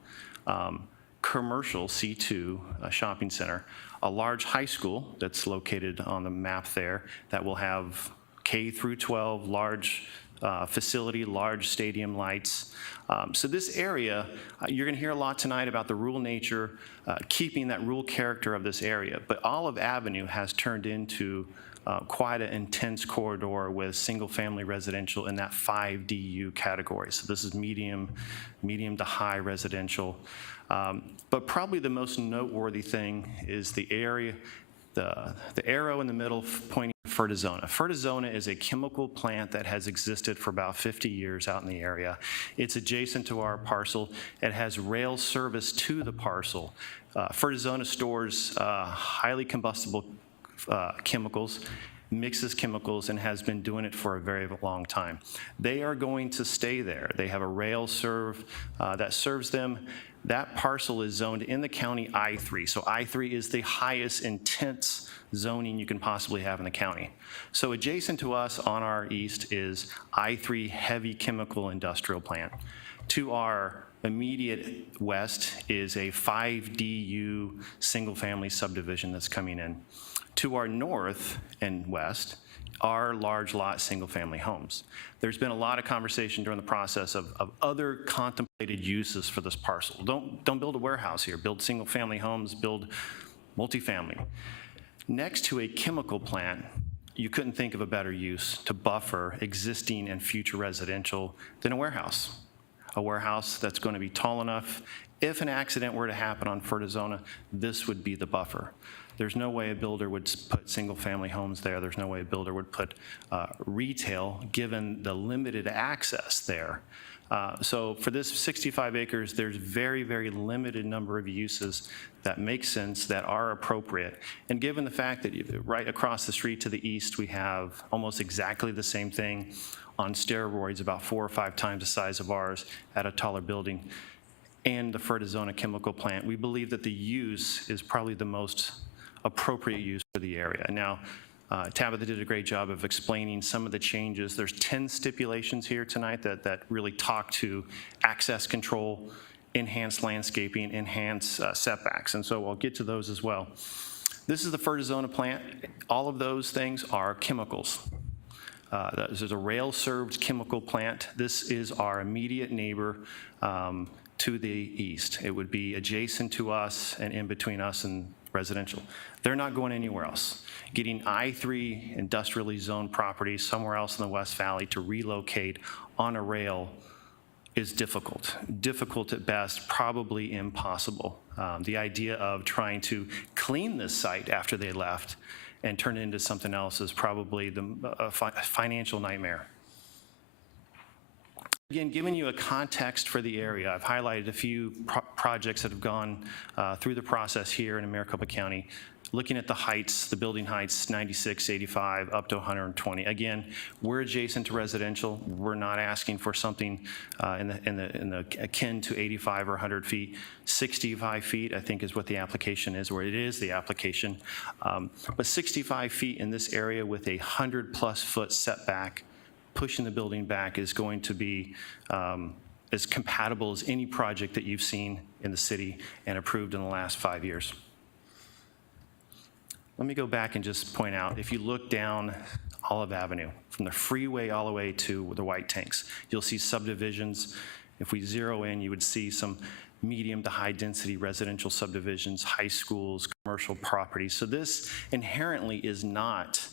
commercial C2 shopping center, a large high school that's located on the map there that will have K through 12, large facility, large stadium lights. So this area, you're going to hear a lot tonight about the rural nature, keeping that rural character of this area, but Olive Avenue has turned into quite an intense corridor with single-family residential in that 5 DU category. So this is medium to high residential. But probably the most noteworthy thing is the area, the arrow in the middle pointing to Fertizona. Fertizona is a chemical plant that has existed for about 50 years out in the area. It's adjacent to our parcel. It has rail service to the parcel. Fertizona stores highly combustible chemicals, mixes chemicals, and has been doing it for a very long time. They are going to stay there. They have a rail serve that serves them. That parcel is zoned in the county I3. So I3 is the highest intense zoning you can possibly have in the county. So adjacent to us on our east is I3 heavy chemical industrial plant. To our immediate west is a 5 DU single-family subdivision that's coming in. To our north and west are large lot single-family homes. There's been a lot of conversation during the process of other contemplated uses for this parcel. Don't build a warehouse here. Build single-family homes, build multifamily. Next to a chemical plant, you couldn't think of a better use to buffer existing and future residential than a warehouse. A warehouse that's going to be tall enough. If an accident were to happen on Fertizona, this would be the buffer. There's no way a builder would put single-family homes there. There's no way a builder would put retail, given the limited access there. So for this 65 acres, there's very, very limited number of uses that make sense, that are appropriate. And given the fact that right across the street to the east, we have almost exactly the same thing on steroids, about 4 or 5 times the size of ours at a taller building, and the Fertizona chemical plant, we believe that the use is probably the most appropriate use for the area. Now, Tabitha did a great job of explaining some of the changes. There's 10 stipulations here tonight that really talk to access control, enhanced landscaping, enhanced setbacks, and so I'll get to those as well. This is the Fertizona plant. All of those things are chemicals. This is a rail-served chemical plant. This is our immediate neighbor to the east. It would be adjacent to us and in between us and residential. They're not going anywhere else. Getting I3 industrially zoned property somewhere else in the West Valley to relocate on a rail is difficult. Difficult at best, probably impossible. The idea of trying to clean this site after they left and turn it into something else is probably a financial nightmare. Again, giving you a context for the area, I've highlighted a few projects that have gone through the process here in Maricopa County. Looking at the heights, the building heights, 96, 85, up to 120. Again, we're adjacent to residential. We're not asking for something in the akin to 85 or 100 feet. 65 feet, I think, is what the application is, or it is the application. But 65 feet in this area with a 100-plus foot setback, pushing the building back is going to be as compatible as any project that you've seen in the city and approved in the last 5 years. Let me go back and just point out, if you look down Olive Avenue, from the freeway all the way to the White Tanks, you'll see subdivisions. If we zero in, you would see some medium to high density residential subdivisions, high schools, commercial properties. So this inherently is not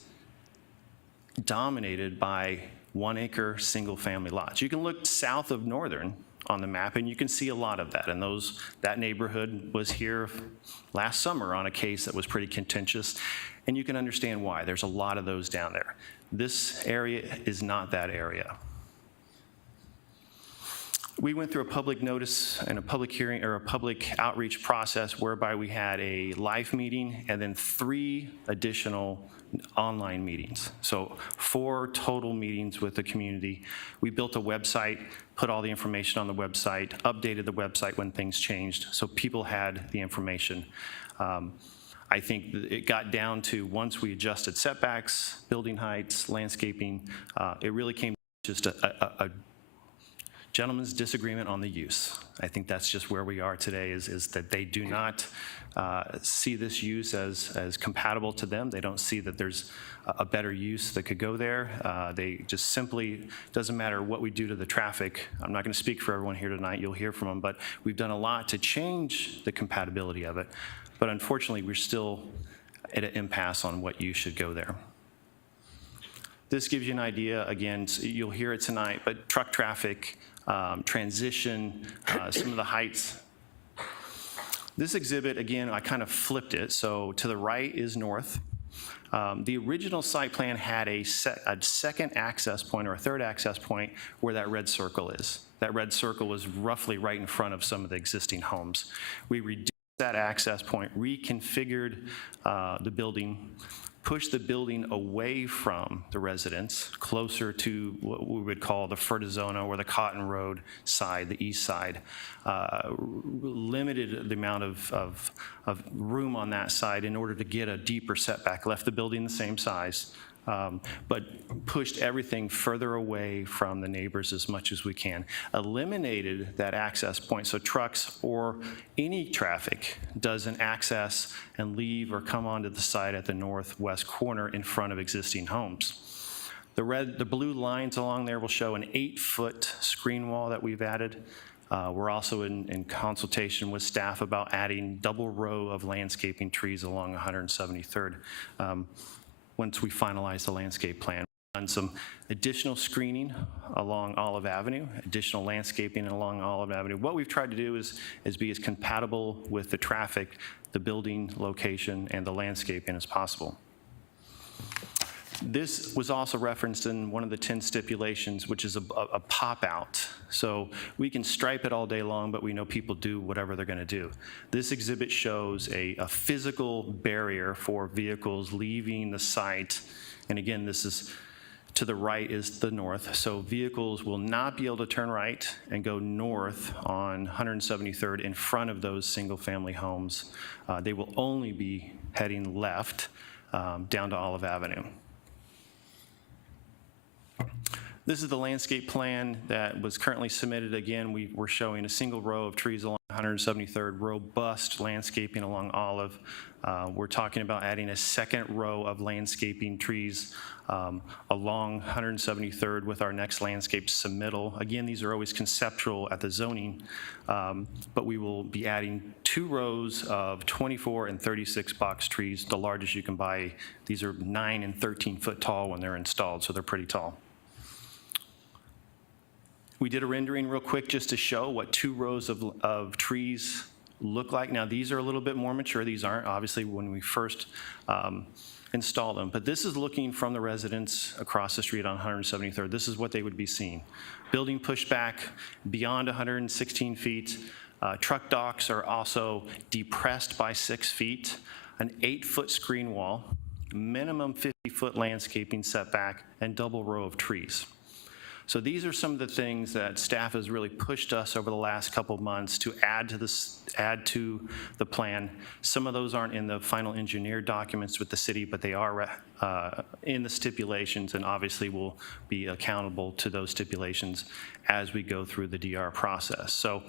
dominated by 1 acre single family lots. You can look south of Northern on the map and you can see a lot of that. And that neighborhood was here last summer on a case that was pretty contentious. And you can understand why. There's a lot of those down there. This area is not that area. We went through a public notice and a public hearing or a public outreach process whereby we had a live meeting and then 3 additional online meetings. So 4 total meetings with the community. We built a website, put all the information on the website, updated the website when things changed, so people had the information. I think it got down to, once we adjusted setbacks, building heights, landscaping, it really came to just a gentleman's disagreement on the use. I think that's just where we are today, is that they do not see this use as compatible to them. They don't see that there's a better use that could go there. They just simply, doesn't matter what we do to the traffic. I'm not going to speak for everyone here tonight. You'll hear from them, but we've done a lot to change the compatibility of it. But unfortunately, we're still at an impasse on what use should go there. This gives you an idea. Again, you'll hear it tonight, but truck traffic, transition, some of the heights. This exhibit, again, I kind of flipped it. So to the right is north. The original site plan had a second access point or a third access point where that red circle is. That red circle was roughly right in front of some of the existing homes. We reduced that access point, reconfigured the building, pushed the building away from the residents, closer to what we would call the Fertizona or the Cotton Road side, the east side. Limited the amount of room on that side in order to get a deeper setback. Left the building the same size, but pushed everything further away from the neighbors as much as we can. Eliminated that access point so trucks or any traffic doesn't access and leave or come onto the side at the northwest corner in front of existing homes. The blue lines along there will show an 8-foot screen wall that we've added. We're also in consultation with staff about adding double row of landscaping trees along 173rd. Once we finalize the landscape plan, we've done some additional screening along Olive Avenue, additional landscaping along Olive Avenue. What we've tried to do is be as compatible with the traffic, the building location, and the landscaping as possible. This was also referenced in one of the 10 stipulations, which is a pop-out. So we can stripe it all day long, but we know people do whatever they're going to do. This exhibit shows a physical barrier for vehicles leaving the site. And again, this is to the right is the north. So vehicles will not be able to turn right and go north on 173rd in front of those single-family homes. They will only be heading left down to Olive Avenue. This is the landscape plan that was currently submitted. Again, we're showing a single row of trees along 173rd, robust landscaping along Olive. We're talking about adding a second row of landscaping trees along 173rd with our next landscape submittal. Again, these are always conceptual at the zoning, but we will be adding 2 rows of 24 and 36 box trees, the largest you can buy. These are 9 and 13 foot tall when they're installed, so they're pretty tall. We did a rendering real quick just to show what 2 rows of trees look like. Now, these are a little bit more mature. These aren't, obviously, when we first install them. But this is looking from the residents across the street on 173rd. This is what they would be seeing. Building pushed back beyond 116 feet. Truck docks are also depressed by 6 feet, an 8-foot screen wall, minimum 50-foot landscaping setback, and double row of trees. So these are some of the things that staff has really pushed us over the last couple of months to add to the plan. Some of those aren't in the final engineered documents with the city, but they are in the stipulations, and obviously will be accountable to those stipulations as we go through the DR process. So,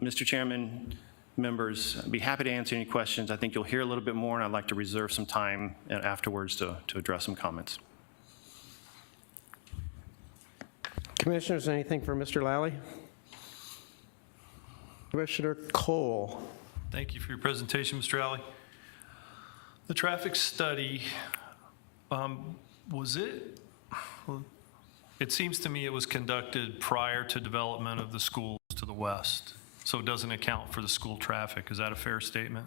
Mr. Chairman, members, I'd be happy to answer any questions. I think you'll hear a little bit more, and I'd like to reserve some time afterwards to address some comments. Commissioners, anything for Mr. Lally? Commissioner Cole. Thank you for your presentation, Mr. Alley. The traffic study, it seems to me it was conducted prior to development of the schools to the west, so it doesn't account for the school traffic. Is that a fair statement?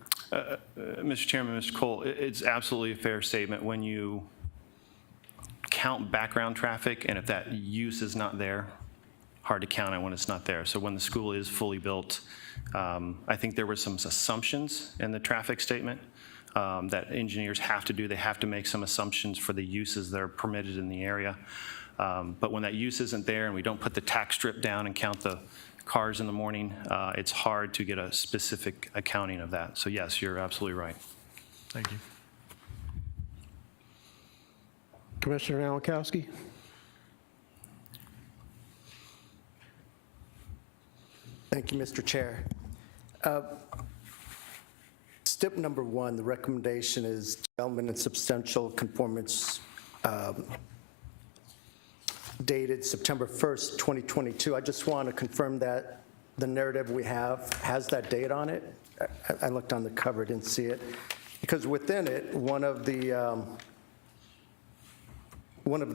Mr. Chairman, Mr. Cole, it's absolutely a fair statement. When you count background traffic, and if that use is not there, hard to count it when it's not there. So when the school is fully built, I think there were some assumptions in the traffic statement that engineers have to do. They have to make some assumptions for the uses that are permitted in the area. But when that use isn't there and we don't put the tax strip down and count the cars in the morning, it's hard to get a specific accounting of that. So yes, you're absolutely right. Thank you. Commissioner Nowakowski? Thank you, Mr. Chair. Step number 1, the recommendation is development and substantial conformance dated September 1st, 2022. I just want to confirm that the narrative we have has that date on it. I looked on the cover, didn't see it. Because within it, one of the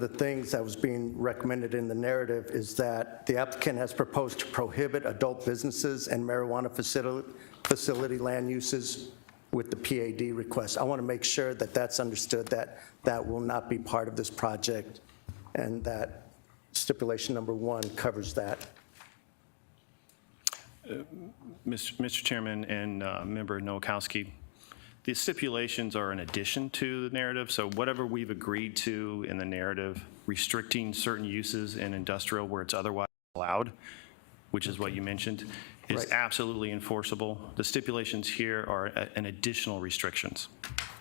things that was being recommended in the narrative is that the applicant has proposed to prohibit adult businesses and marijuana facility land uses with the PAD request. I want to make sure that that's understood, that that will not be part of this project, and that stipulation number 1 covers that. Mr. Chairman and Member Nowakowski, the stipulations are in addition to the narrative, so whatever we've agreed to in the narrative, restricting certain uses in industrial where it's otherwise allowed, which is what you mentioned, is absolutely enforceable. The stipulations here are an additional restrictions.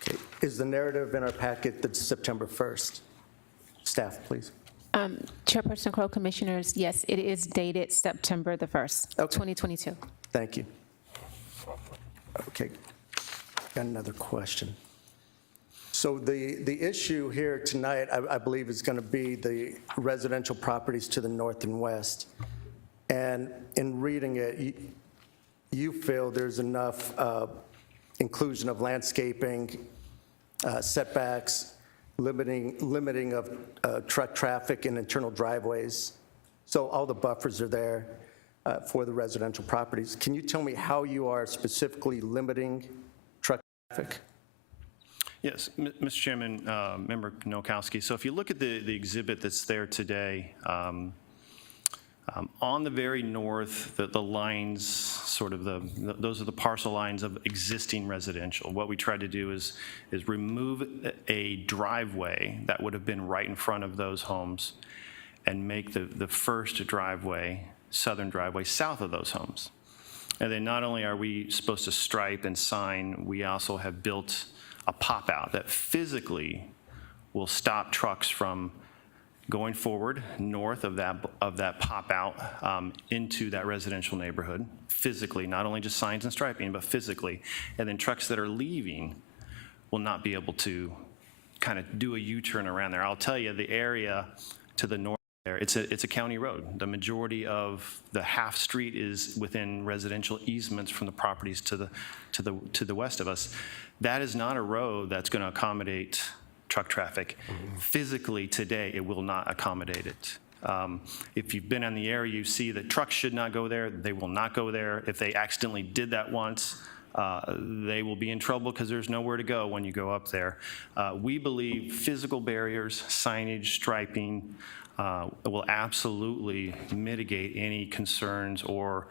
Okay. Is the narrative in our packet that's September 1st? Staff, please. Chairperson Crow, Commissioners, yes, it is dated September the 1st, 2022. Thank you. Okay. Got another question. So the issue here tonight, I believe, is going to be the residential properties to the north and west. And in reading it, you feel there's enough inclusion of landscaping, setbacks, limiting of truck traffic in internal driveways. So all the buffers are there for the residential properties. Can you tell me how you are specifically limiting truck traffic? Yes, Mr. Chairman, Member Nowakowski. So if you look at the exhibit that's there today, on the very north, the lines, sort of those are the parcel lines of existing residential. What we tried to do is remove a driveway that would have been right in front of those homes and make the first driveway, southern driveway, south of those homes. And then not only are we supposed to stripe and sign, we also have built a pop-out that physically will stop trucks from going forward north of that pop-out into that residential neighborhood, physically, not only just signs and striping, but physically. And then trucks that are leaving will not be able to kind of do a U-turn around there. I'll tell you, the area to the north there, it's a county road. The majority of the half street is within residential easements from the properties to the west of us. That is not a road that's going to accommodate truck traffic. Physically today, it will not accommodate it. If you've been in the area, you see that trucks should not go there. They will not go there. If they accidentally did that once, they will be in trouble because there's nowhere to go when you go up there. We believe physical barriers, signage, striping will absolutely mitigate any concerns or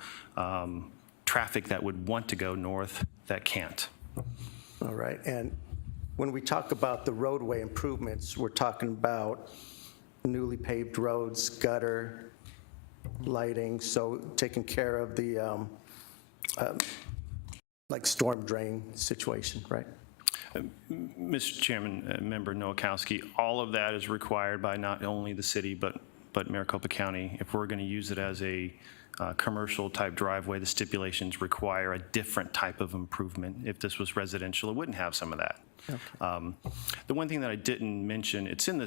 traffic that would want to go north that can't. All right, and when we talk about the roadway improvements, we're talking about newly paved roads, gutter, lighting, so taking care of the, like storm drain situation, right? Mr. Chairman, Member Nowakowski, all of that is required by not only the city, but Maricopa County. If we're going to use it as a commercial type driveway, the stipulations require a different type of improvement. If this was residential, it wouldn't have some of that. Okay. The one thing that I didn't mention, it's in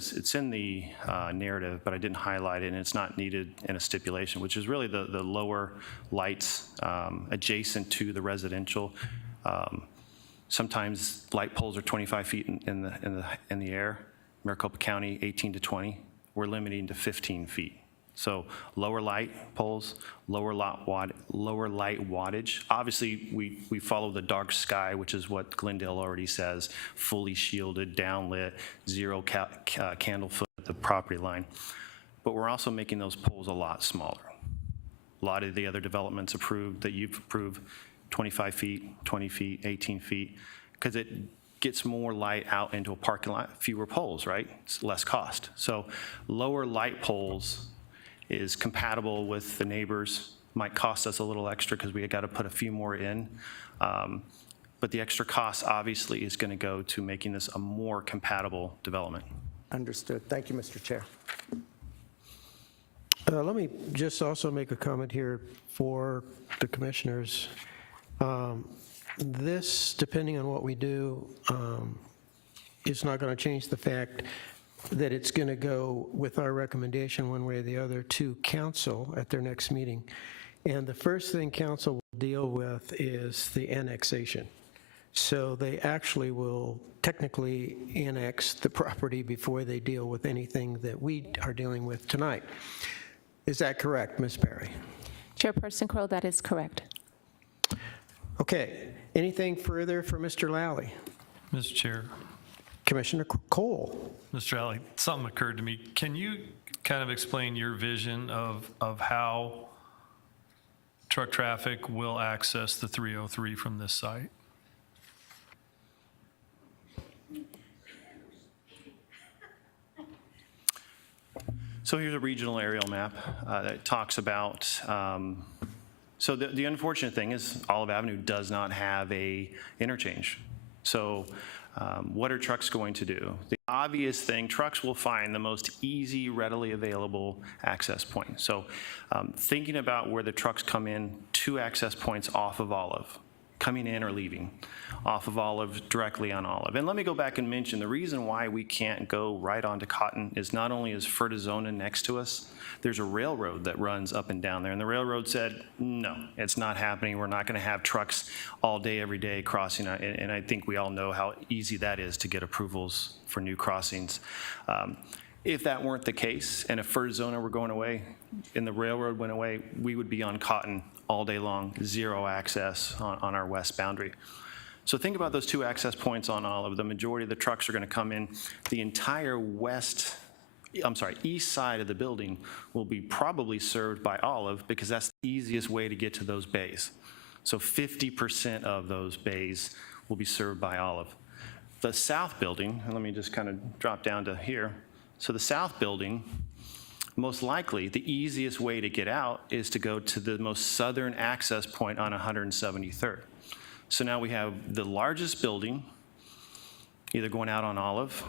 the narrative, but I didn't highlight it, and it's not needed in a stipulation, which is really the lower lights adjacent to the residential. Sometimes light poles are 25 feet in the air. Maricopa County, 18 to 20. We're limiting to 15 feet. So lower light poles, lower light wattage. Obviously, we follow the dark sky, which is what Glendale already says, fully shielded, downlit, zero candle foot at the property line. But we're also making those poles a lot smaller. A lot of the other developments approved that you've approved, 25 feet, 20 feet, 18 feet, because it gets more light out into a parking lot, fewer poles, right? It's less cost. So lower light poles is compatible with the neighbors, might cost us a little extra because we got to put a few more in. But the extra cost obviously is going to go to making this a more compatible development. Understood. Thank you, Mr. Chair. Let me just also make a comment here for the commissioners. This, depending on what we do, is not going to change the fact that it's going to go with our recommendation one way or the other to council at their next meeting. And the first thing council will deal with is the annexation. So they actually will technically annex the property before they deal with anything that we are dealing with tonight. Is that correct, Ms. Perry? Chairperson Crow, that is correct. Okay. Anything further for Mr. Lally? Mr. Chair, Commissioner Cole. Mr. Alley, something occurred to me. Can you kind of explain your vision of how truck traffic will access the 303 from this site? So here's a regional aerial map that talks about, so the unfortunate thing is Olive Avenue does not have a interchange. So what are trucks going to do? The obvious thing, trucks will find the most easy, readily available access point. So thinking about where the trucks come in, 2 access points off of Olive, coming in or leaving, off of Olive, directly on Olive. And let me go back and mention the reason why we can't go right onto Cotton is not only is Fertizona next to us, there's a railroad that runs up and down there. And the railroad said, no, it's not happening. We're not going to have trucks all day, every day crossing. And I think we all know how easy that is to get approvals for new crossings. If that weren't the case, and if Fertizona were going away and the railroad went away, we would be on Cotton all day long, 0 access on our west boundary. So think about those 2 access points on Olive. The majority of the trucks are going to come in. The entire east side of the building will be probably served by Olive because that's the easiest way to get to those bays. So 50% of those bays will be served by Olive. The south building, and let me just kind of drop down to here. So the south building, most likely the easiest way to get out is to go to the most southern access point on 173rd. So now we have the largest building either going out on Olive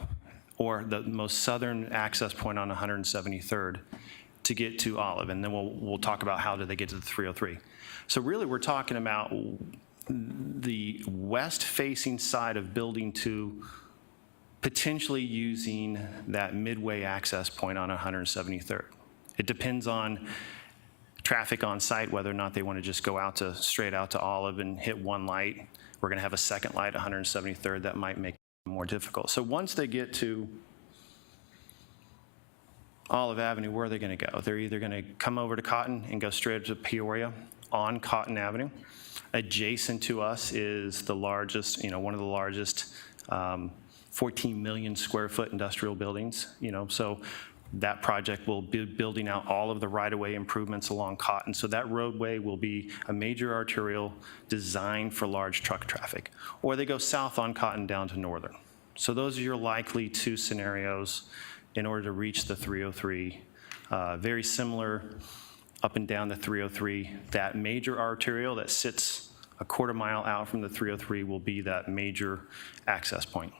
or the most southern access point on 173rd to get to Olive. And then we'll talk about how do they get to the 303. So really we're talking about the west-facing side of Building 2 potentially using that midway access point on 173rd. It depends on traffic on site, whether or not they want to just go out straight out to Olive and hit one light. We're going to have a second light, 173rd, that might make it more difficult. So once they get to Olive Avenue, where are they going to go? They're either going to come over to Cotton and go straight to Peoria on Cotton Avenue, Adjacent to us is the largest, one of the largest 14 million square foot industrial buildings, so that project will be building out all of the right-of-way improvements along Cotton. So that roadway will be a major arterial designed for large truck traffic. Or they go south on Cotton down to Northern. So those are your likely two scenarios in order to reach the 303. Very similar up and down the 303. That major arterial that sits a quarter mile out from the 303 will be that major access point.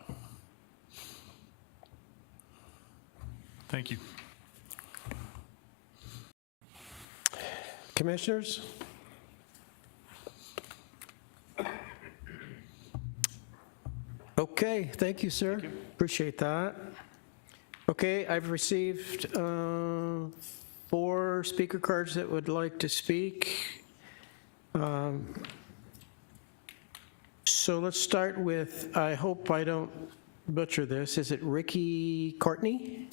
Thank you. Commissioners? Okay, thank you, sir. Appreciate that. Okay, I've received 4 speaker cards that would like to speak. So let's start with, I hope I don't butcher this, is it Ricky Courtney?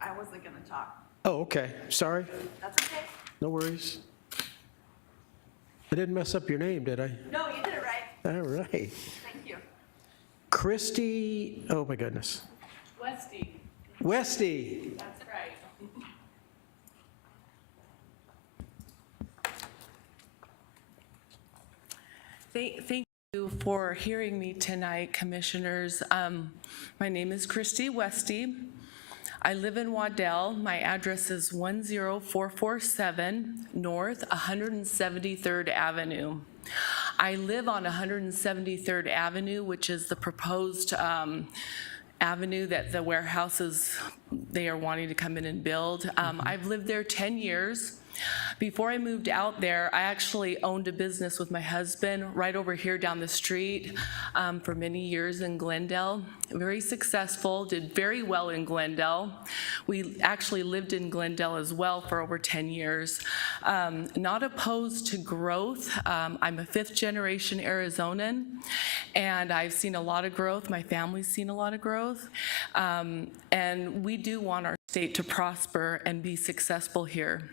I wasn't going to talk. Oh, okay, sorry, That's okay. no worries. I didn't mess up your name, did I? No, you did it right. All right. Thank you. Christy, oh my goodness. Westy. Westy. That's right. Thank you for hearing me tonight, Commissioners. My name is Christy Westy. I live in Waddell. My address is 10447 North 173rd Avenue. I live on 173rd Avenue, which is the proposed avenue that the warehouses, they are wanting to come in and build. I've lived there 10 years. Before I moved out there, I actually owned a business with my husband right over here down the street for many years in Glendale. Very successful, did very well in Glendale. We actually lived in Glendale as well for over 10 years. Not opposed to growth. I'm a 5th generation Arizonan, and I've seen a lot of growth. My family's seen a lot of growth. And we do want our state to prosper and be successful here.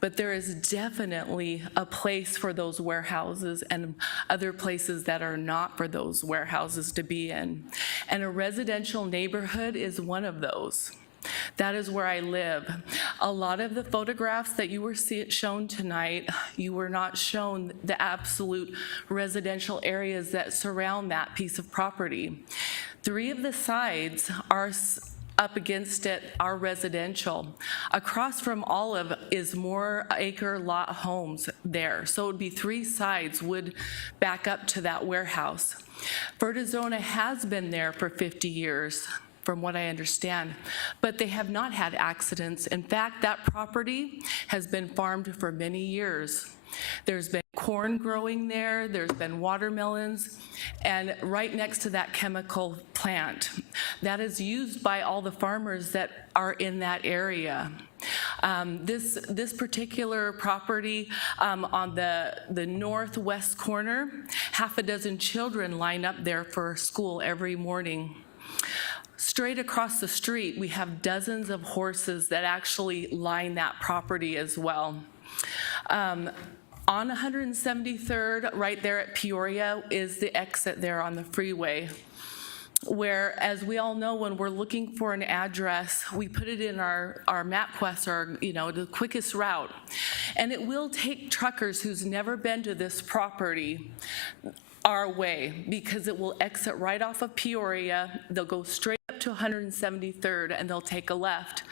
But there is definitely a place for those warehouses and other places that are not for those warehouses to be in. And a residential neighborhood is one of those. That is where I live. A lot of the photographs that you were shown tonight, you were not shown the absolute residential areas that surround that piece of property. 3 of the sides are up against it are residential. Across from Olive is more acre lot homes there. So it would be 3 sides would back up to that warehouse. Vertizona has been there for 50 years, from what I understand, but they have not had accidents. In fact, that property has been farmed for many years. There's been corn growing there, there's been watermelons, and right next to that chemical plant. That is used by all the farmers that are in that area. This particular property on the northwest corner, 6 children line up there for school every morning. Straight across the street, we have dozens of horses that actually line that property as well. On 173rd, right there at Peoria, is the exit there on the freeway, where, as we all know, when we're looking for an address, we put it in our MapQuest, or the quickest route. And it will take truckers who's never been to this property our way, because it will exit right off of Peoria. They'll go straight up to 173rd and they'll take a left.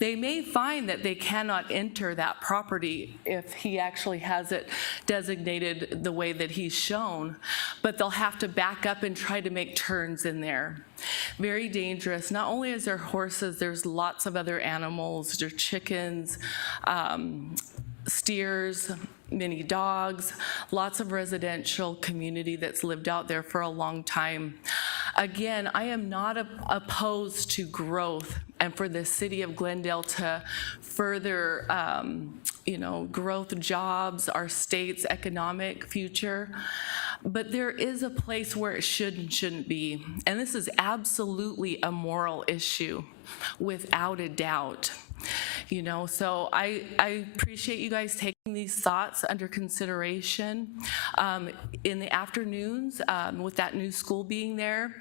They may find that they cannot enter that property if he actually has it designated the way that he's shown, but they'll have to back up and try to make turns in there. Very dangerous. Not only is there horses, there's lots of other animals. There's chickens, steers, many dogs, lots of residential community that's lived out there for a long time. Again, I am not opposed to growth and for the city of Glendale to further, growth, jobs, our state's economic future. But there is a place where it should and shouldn't be. And this is absolutely a moral issue, without a doubt. You know, so I appreciate you guys taking these thoughts under consideration. In the afternoons, with that new school being there,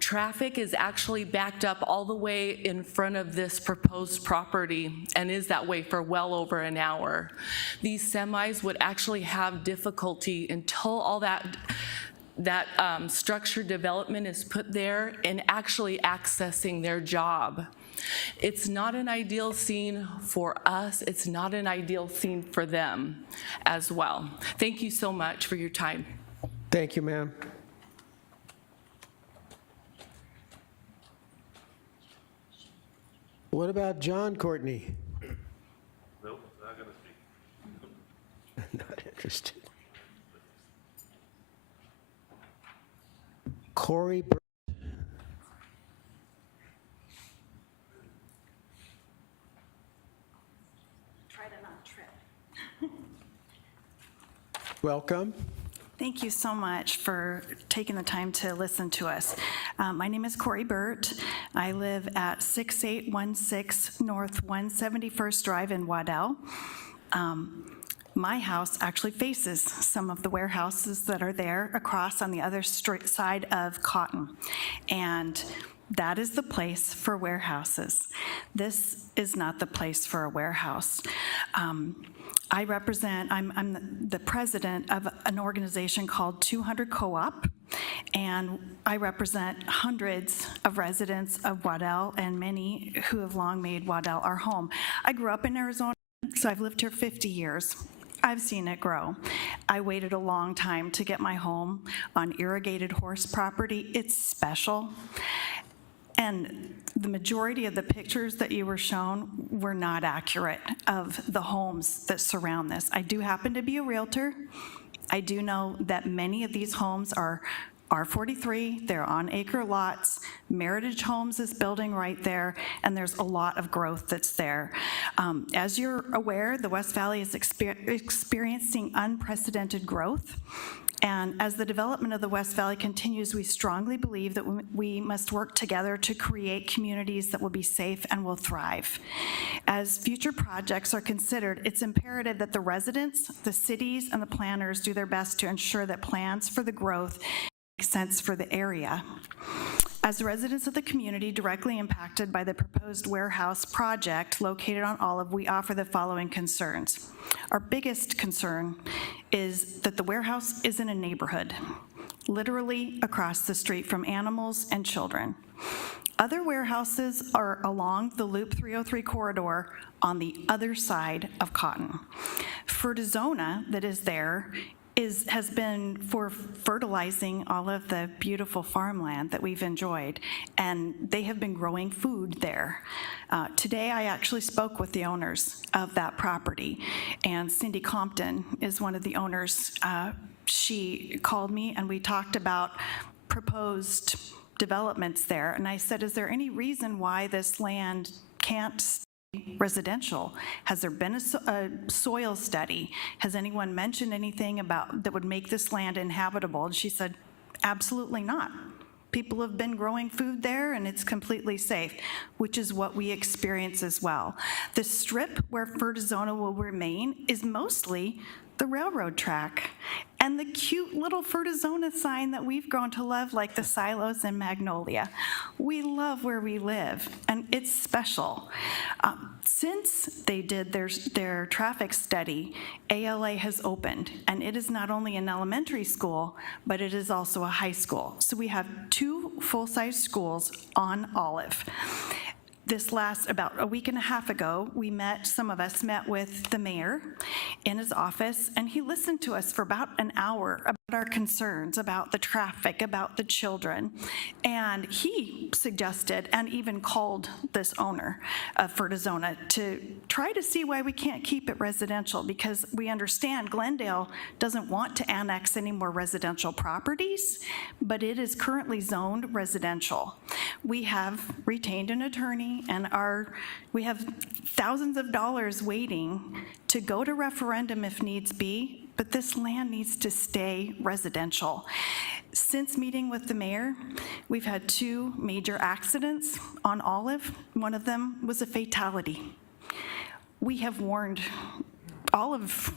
traffic is actually backed up all the way in front of this proposed property and is that way for well over an hour. These semis would actually have difficulty until all that structured development is put there and actually accessing their job. It's not an ideal scene for us. It's not an ideal scene for them as well. Thank you so much for your time. Thank you, ma'am. What about John Courtney? Nope, not going to speak. Not interested. Corey Burt. Tried it on a trip. Welcome. Thank you so much for taking the time to listen to us. My name is Corey Burt. I live at 6816 North 171st Drive in Waddell. My house actually faces some of the warehouses that are there across on the other side of Cotton. And that is the place for warehouses. This is not the place for a warehouse. I'm the president of an organization called 200 Co-op, and I represent hundreds of residents of Waddell and many who have long made Waddell our home. I grew up in Arizona, so I've lived here 50 years. I've seen it grow. I waited a long time to get my home on irrigated horse property. It's special. And the majority of the pictures that you were shown were not accurate of the homes that surround this. I do happen to be a realtor. I do know that many of these homes are R43, they're on acre lots. Meritage Homes is building right there, and there's a lot of growth that's there. As you're aware, the West Valley is experiencing unprecedented growth. And as the development of the West Valley continues, we strongly believe that we must work together to create communities that will be safe and will thrive. As future projects are considered, it's imperative that the residents, the cities, and the planners do their best to ensure that plans for the growth make sense for the area. As residents of the community directly impacted by the proposed warehouse project located on Olive, we offer the following concerns. Our biggest concern is that the warehouse is in a neighborhood, literally across the street from animals and children. Other warehouses are along the Loop 303 corridor on the other side of Cotton. Fertizona that is there has been for fertilizing all of the beautiful farmland that we've enjoyed, and they have been growing food there. Today, I actually spoke with the owners of that property, and Cindy Compton is one of the owners. She called me, and we talked about proposed developments there, and I said, is there any reason why this land can't residential? Has there been a soil study? Has anyone mentioned anything about that would make this land inhabitable? And she said, absolutely not. People have been growing food there and it's completely safe, which is what we experience as well. The strip where Fertizona will remain is mostly the railroad track and the cute little Fertizona sign that we've grown to love, like the silos in Magnolia. We love where we live, and it's special. Since they did their traffic study, ALA has opened, and it is not only an elementary school, but it is also a high school. So we have 2 full-size schools on Olive. This last, about a week and a half ago, some of us met with the mayor in his office, and he listened to us for about an hour about our concerns, about the traffic, about the children. And he suggested and even called this owner of Fertizona to try to see why we can't keep it residential, because we understand Glendale doesn't want to annex any more residential properties, but it is currently zoned residential. We have retained an attorney, and we have thousands of dollars waiting to go to referendum if needs be, but this land needs to stay residential. Since meeting with the mayor, we've had 2 major accidents on Olive. One of them was a fatality. we have warned all of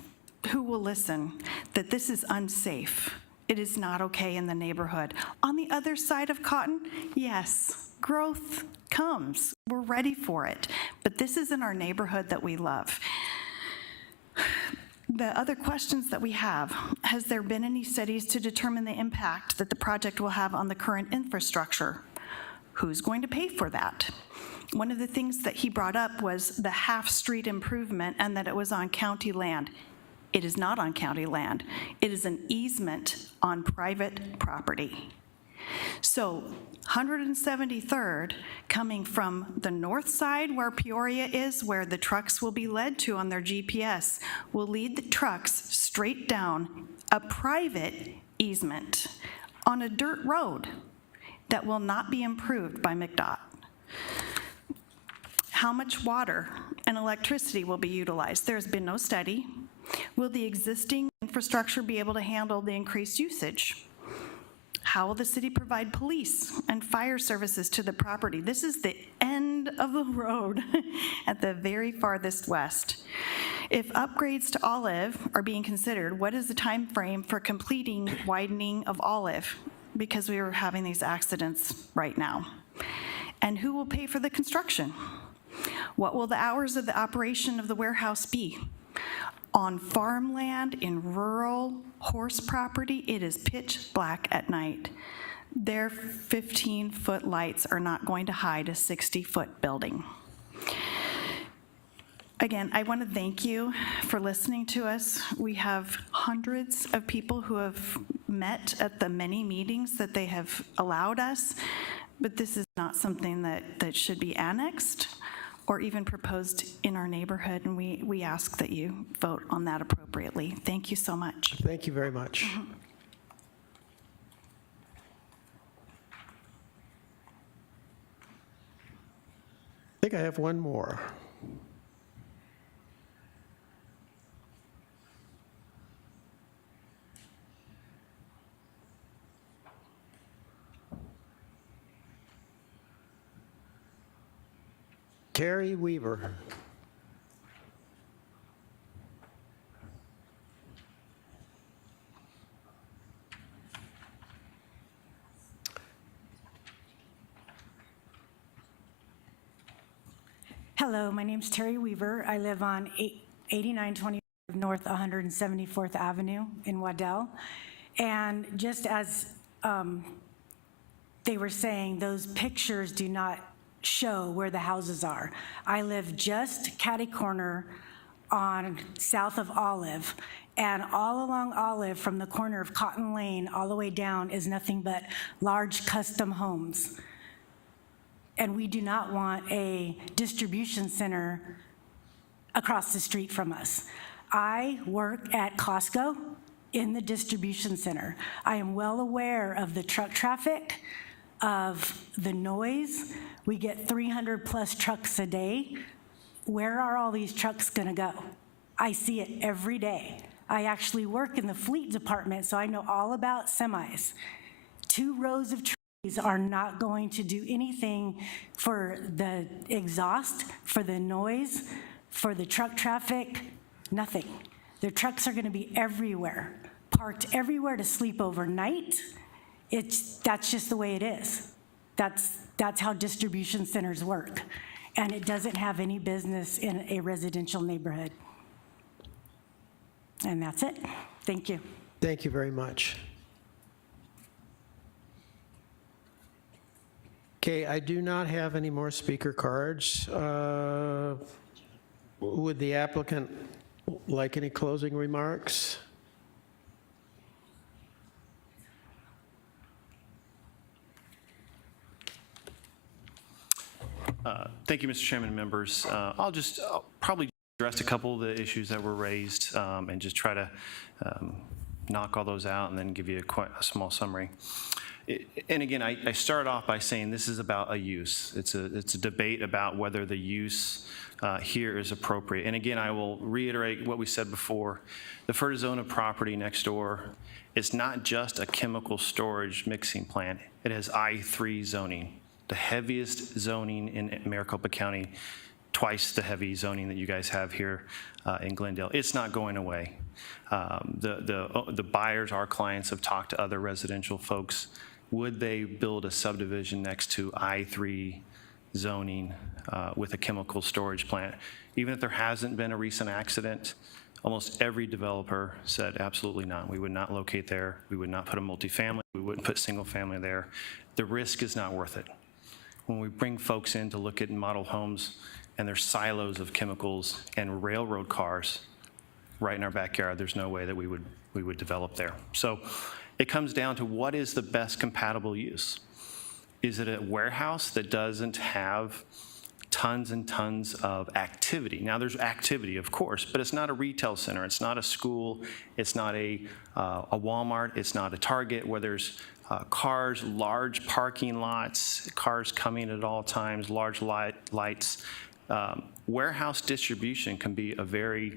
who will listen that this is unsafe. It is not okay in the neighborhood. On the other side of Cotton, yes, growth comes. We're ready for it. But this is in our neighborhood that we love. The other questions that we have, has there been any studies to determine the impact that the project will have on the current infrastructure? Who's going to pay for that? One of the things that he brought up was the half-street improvement and that it was on county land. It is not on county land. It is an easement on private property. So 173rd, coming from the north side where Peoria is, where the trucks will be led to on their GPS, will lead the trucks straight down a private easement on a dirt road that will not be improved by McDOT. How much water and electricity will be utilized? There's been no study. Will the existing infrastructure be able to handle the increased usage? How will the city provide police and fire services to the property? This is the end of the road at the very farthest west. If upgrades to Olive are being considered, what is the time frame for completing widening of Olive? Because we are having these accidents right now. And who will pay for the construction? What will the hours of the operation of the warehouse be? On farmland, in rural horse property, it is pitch black at night. Their 15-foot lights are not going to hide a 60-foot building. Again, I want to thank you for listening to us. We have hundreds of people who have met at the many meetings that they have allowed us, but this is not something that should be annexed or even proposed in our neighborhood, and we ask that you vote on that appropriately. Thank you so much. Thank you very much. I think I have one more. Terry Weaver. Hello, my name's Terry Weaver. I live on 8925 North 174th Avenue in Waddell. And just as they were saying, those pictures do not show where the houses are. I live just catty corner on south of Olive, and all along Olive from the corner of Cotton Lane all the way down is nothing but large custom homes. And we do not want a distribution center across the street from us. I work at Costco in the distribution center. I am well aware of the truck traffic, of the noise. We get 300 plus trucks a day. Where are all these trucks gonna go? I see it every day. I actually work in the fleet department, so I know all about semis. 2 rows of trees are not going to do anything for the exhaust, for the noise, for the truck traffic, nothing. The trucks are gonna be everywhere, parked everywhere to sleep overnight. That's just the way it is. That's how distribution centers work. And it doesn't have any business in a residential neighborhood. And that's it. Thank you. Thank you very much. Okay, I do not have any more speaker cards. Would the applicant like any closing remarks? Thank you, Mr. Chairman and members. I'll probably address a couple of the issues that were raised and just try to knock all those out and then give you a small summary. And again, I start off by saying this is about a use. It's a debate about whether the use here is appropriate. And again, I will reiterate what we said before. The Fertizona property next door, it's not just a chemical storage mixing plant. It has I-3 zoning, the heaviest zoning in Maricopa County twice the heavy zoning that you guys have here in Glendale. It's not going away. The buyers, our clients, have talked to other residential folks. Would they build a subdivision next to I-3 zoning with a chemical storage plant? Even if there hasn't been a recent accident, almost every developer said absolutely not. We would not locate there. We would not put a multifamily. We wouldn't put single family there. The risk is not worth it. When we bring folks in to look at model homes and there's silos of chemicals and railroad cars right in our backyard, there's no way that we would develop there. So it comes down to what is the best compatible use. Is it a warehouse that doesn't have tons and tons of activity? Now, there's activity, of course, but it's not a retail center. It's not a school. It's not a Walmart. It's not a Target where there's cars, large parking lots, cars coming at all times, large lights. Warehouse distribution can be a very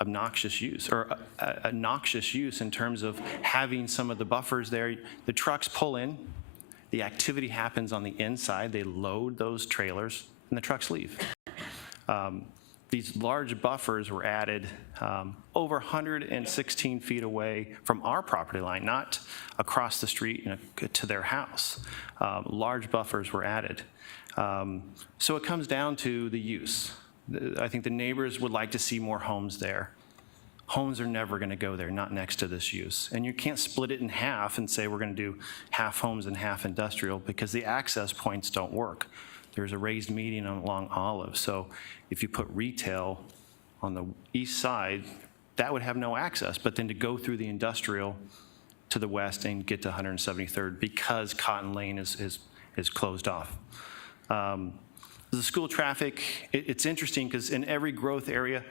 obnoxious use, or a noxious use in terms of having some of the buffers there. The trucks pull in, the activity happens on the inside, they load those trailers, and the trucks leave. These large buffers were added over 116 feet away from our property line, not across the street to their house. Large buffers were added. So it comes down to the use. I think the neighbors would like to see more homes there. Homes are never going to go there, not next to this use. And you can't split it in half and say we're going to do half homes and half industrial, because the access points don't work. There's a raised median along Olive. So if you put retail on the east side, that would have no access. But then to go through the industrial to the west and get to 173rd because Cotton Lane is closed off. The school traffic, it's interesting because in every growth area,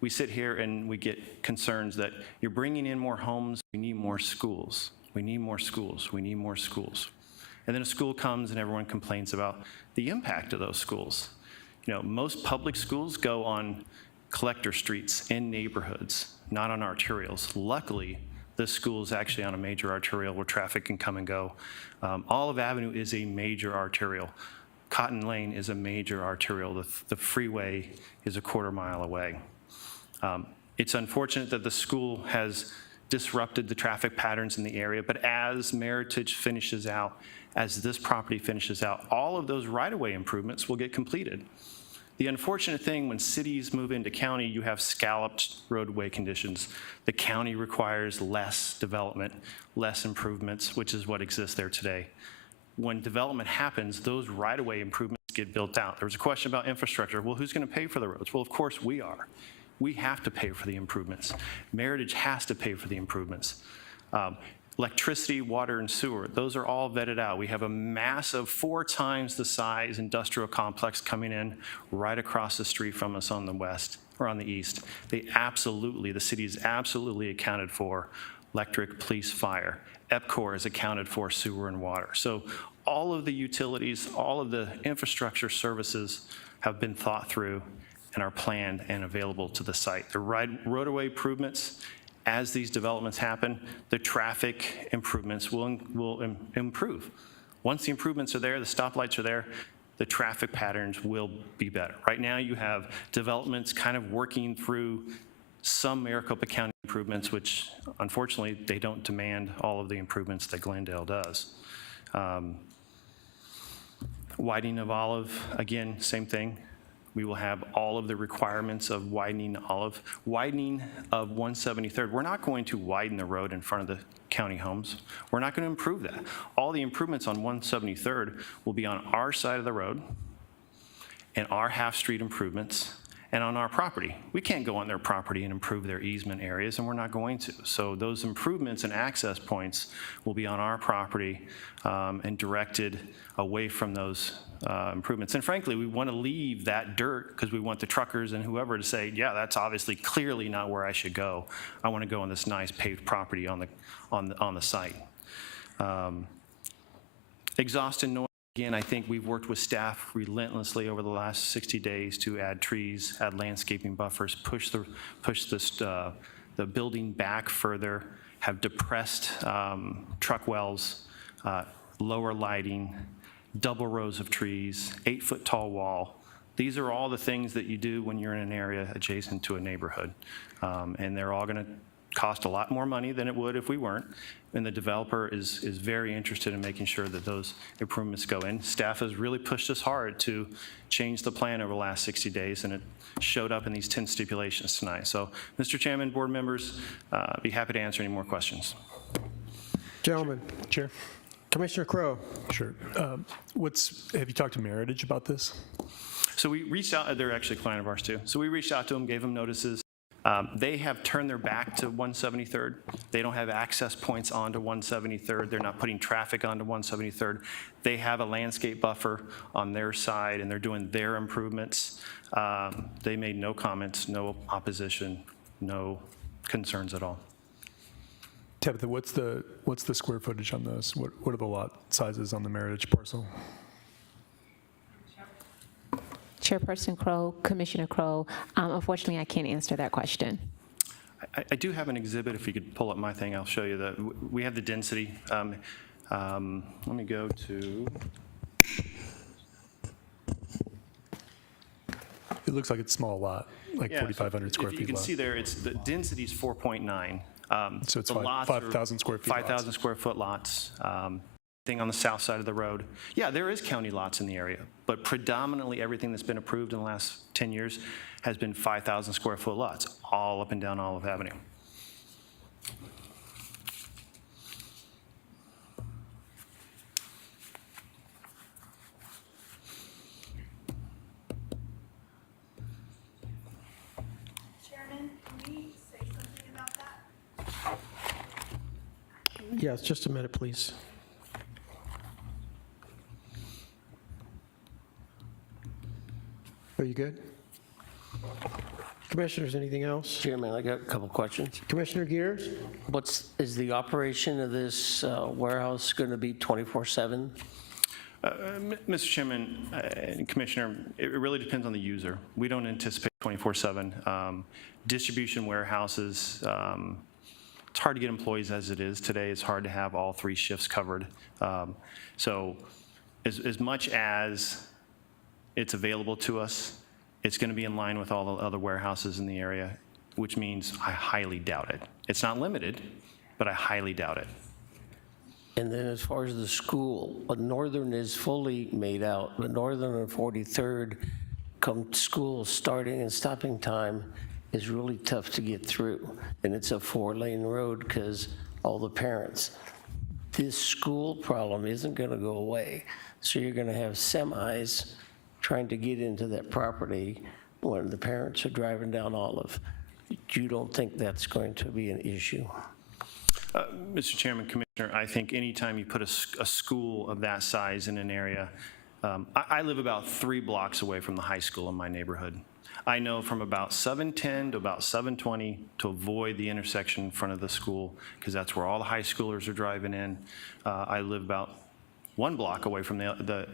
we sit here and we get concerns that you're bringing in more homes, we need more schools, we need more schools, we need more schools. And then a school comes and everyone complains about the impact of those schools. You know, most public schools go on collector streets in neighborhoods, not on arterials. Luckily, this school is actually on a major arterial where traffic can come and go. Olive Avenue is a major arterial. Cotton Lane is a major arterial. The freeway is a quarter mile away. It's unfortunate that the school has disrupted the traffic patterns in the area, but as Meritage finishes out, as this property finishes out, all of those right-of-way improvements will get completed. The unfortunate thing, when cities move into county, you have scalloped roadway conditions. The county requires less development, less improvements, which is what exists there today. When development happens, those right-of-way improvements get built out. There was a question about infrastructure. Well, who's going to pay for the roads? Well, of course we are. We have to pay for the improvements. Meritage has to pay for the improvements. Electricity, water, and sewer, those are all vetted out. We have a massive 4 times the size industrial complex coming in right across the street from us on the west, or on the east. The city is absolutely accounted for electric, police, fire. EPCOR is accounted for sewer and water. So all of the utilities, all of the infrastructure services have been thought through and are planned and available to the site. The roadway improvements, as these developments happen, the traffic improvements will improve. Once the improvements are there, the stoplights are there, the traffic patterns will be better. Right now you have developments kind of working through some Maricopa County improvements, which unfortunately they don't demand all of the improvements that Glendale does. Widening of Olive, again, same thing. We will have all of the requirements of widening Olive. Widening of 173rd, we're not going to widen the road in front of the county homes. We're not going to improve that. All the improvements on 173rd will be on our side of the road and our half-street improvements and on our property. We can't go on their property and improve their easement areas, and we're not going to. So those improvements and access points will be on our property and directed away from those improvements. And frankly, we want to leave that dirt because we want the truckers and whoever to say, yeah, that's obviously clearly not where I should go. I want to go on this nice paved property on the site. Exhaust and noise. Again, I think we've worked with staff relentlessly over the last 60 days to add trees, add landscaping buffers, push the building back further, have depressed truck wells, lower lighting, double rows of trees, 8-foot tall wall. These are all the things that you do when you're in an area adjacent to a neighborhood. And they're all going to cost a lot more money than it would if we weren't. And the developer is very interested in making sure that those improvements go in. Staff has really pushed us hard to change the plan over the last 60 days, and it showed up in these 10 stipulations tonight. So, Mr. Chairman, board members, I'd be happy to answer any more questions. Gentlemen. Chair? Commissioner Crowe. Sure. Have you talked to Meritage about this? So we reached out, they're actually a client of ours too. So we reached out to them, gave them notices. They have turned their back to 173rd. They don't have access points onto 173rd. They're not putting traffic onto 173rd. They have a landscape buffer on their side, and they're doing their improvements. They made no comments, no opposition, no concerns at all. Tabitha, what's the square footage on those? What are the lot sizes on the Meritage parcel? Chairperson Crowe, Commissioner Crowe, unfortunately, I can't answer that question. I do have an exhibit. If you could pull up my thing, I'll show you we have the density. Let me go to. It looks like it's a small lot, like 4,500 square feet You can lot. see there, the density is 4.9. So it's the lots are 5,000 square feet 5,000 square foot lots. Thing on the south side of the road. Yeah, there is county lots in the area, but predominantly everything that's been approved in the last 10 years has been 5,000 square foot lots, all up and down Olive Avenue. Chairman, can we say something about that? Yes, just a minute, please. Are you good? Commissioners, anything else? Chairman, I got a couple questions. Commissioner Gears? Is the operation of this warehouse going to be 24/7? Mr. Chairman and Commissioner, it really depends on the user. We don't anticipate 24/7. Distribution warehouses, it's hard to get employees as it is today. It's hard to have all 3 shifts covered. So as much as it's available to us, it's going to be in line with all the other warehouses in the area, which means I highly doubt it. It's not limited, but I highly doubt it. And then as far as the school, Northern is fully made out, but Northern and 43rd, come school starting and stopping time is really tough to get through. And it's a 4-lane road because all the parents. This school problem isn't going to go away. So you're going to have semis trying to get into that property when the parents are driving down Olive. You don't think that's going to be an issue? Mr. Chairman, Commissioner, I think anytime you put a school of that size in an area, I live about 3 blocks away from the high school in my neighborhood. I know from about 710 to about 720 to avoid the intersection in front of the school, because that's where all the high schoolers are driving in. I live about 1 block away from the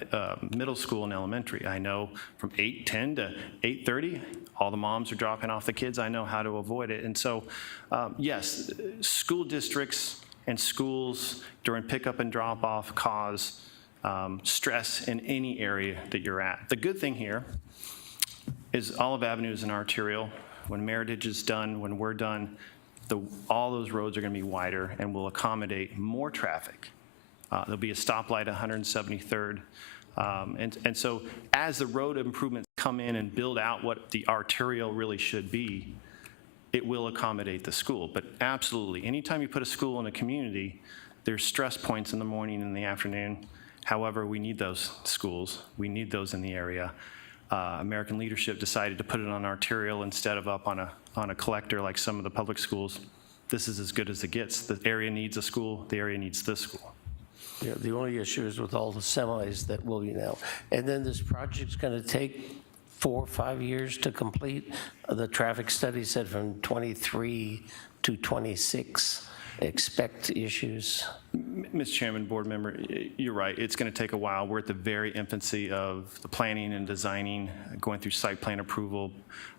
middle school and elementary. I know from 8:10 to 8:30, all the moms are dropping off the kids. I know how to avoid it. And so, yes, school districts and schools during pickup and drop-off cause stress in any area that you're at. The good thing here is Olive Avenue is an arterial. When Meritage is done, when we're done, all those roads are going to be wider and will accommodate more traffic. There'll be a stoplight at 173rd. And so as the road improvements come in and build out what the arterial really should be, it will accommodate the school. But absolutely, anytime you put a school in a community, there's stress points in the morning and the afternoon. However, we need those schools. We need those in the area. American leadership decided to put it on arterial instead of up on a collector like some of the public schools. This is as good as it gets. The area needs a school. The area needs this school. Yeah, the only issue is with all the semis that will be now. And then this project's going to take 4 or 5 years to complete. The traffic study said from 23 to 26. Expect issues. Mr. Chairman, board member, you're right. It's going to take a while. We're at the very infancy of the planning and designing, going through site plan approval,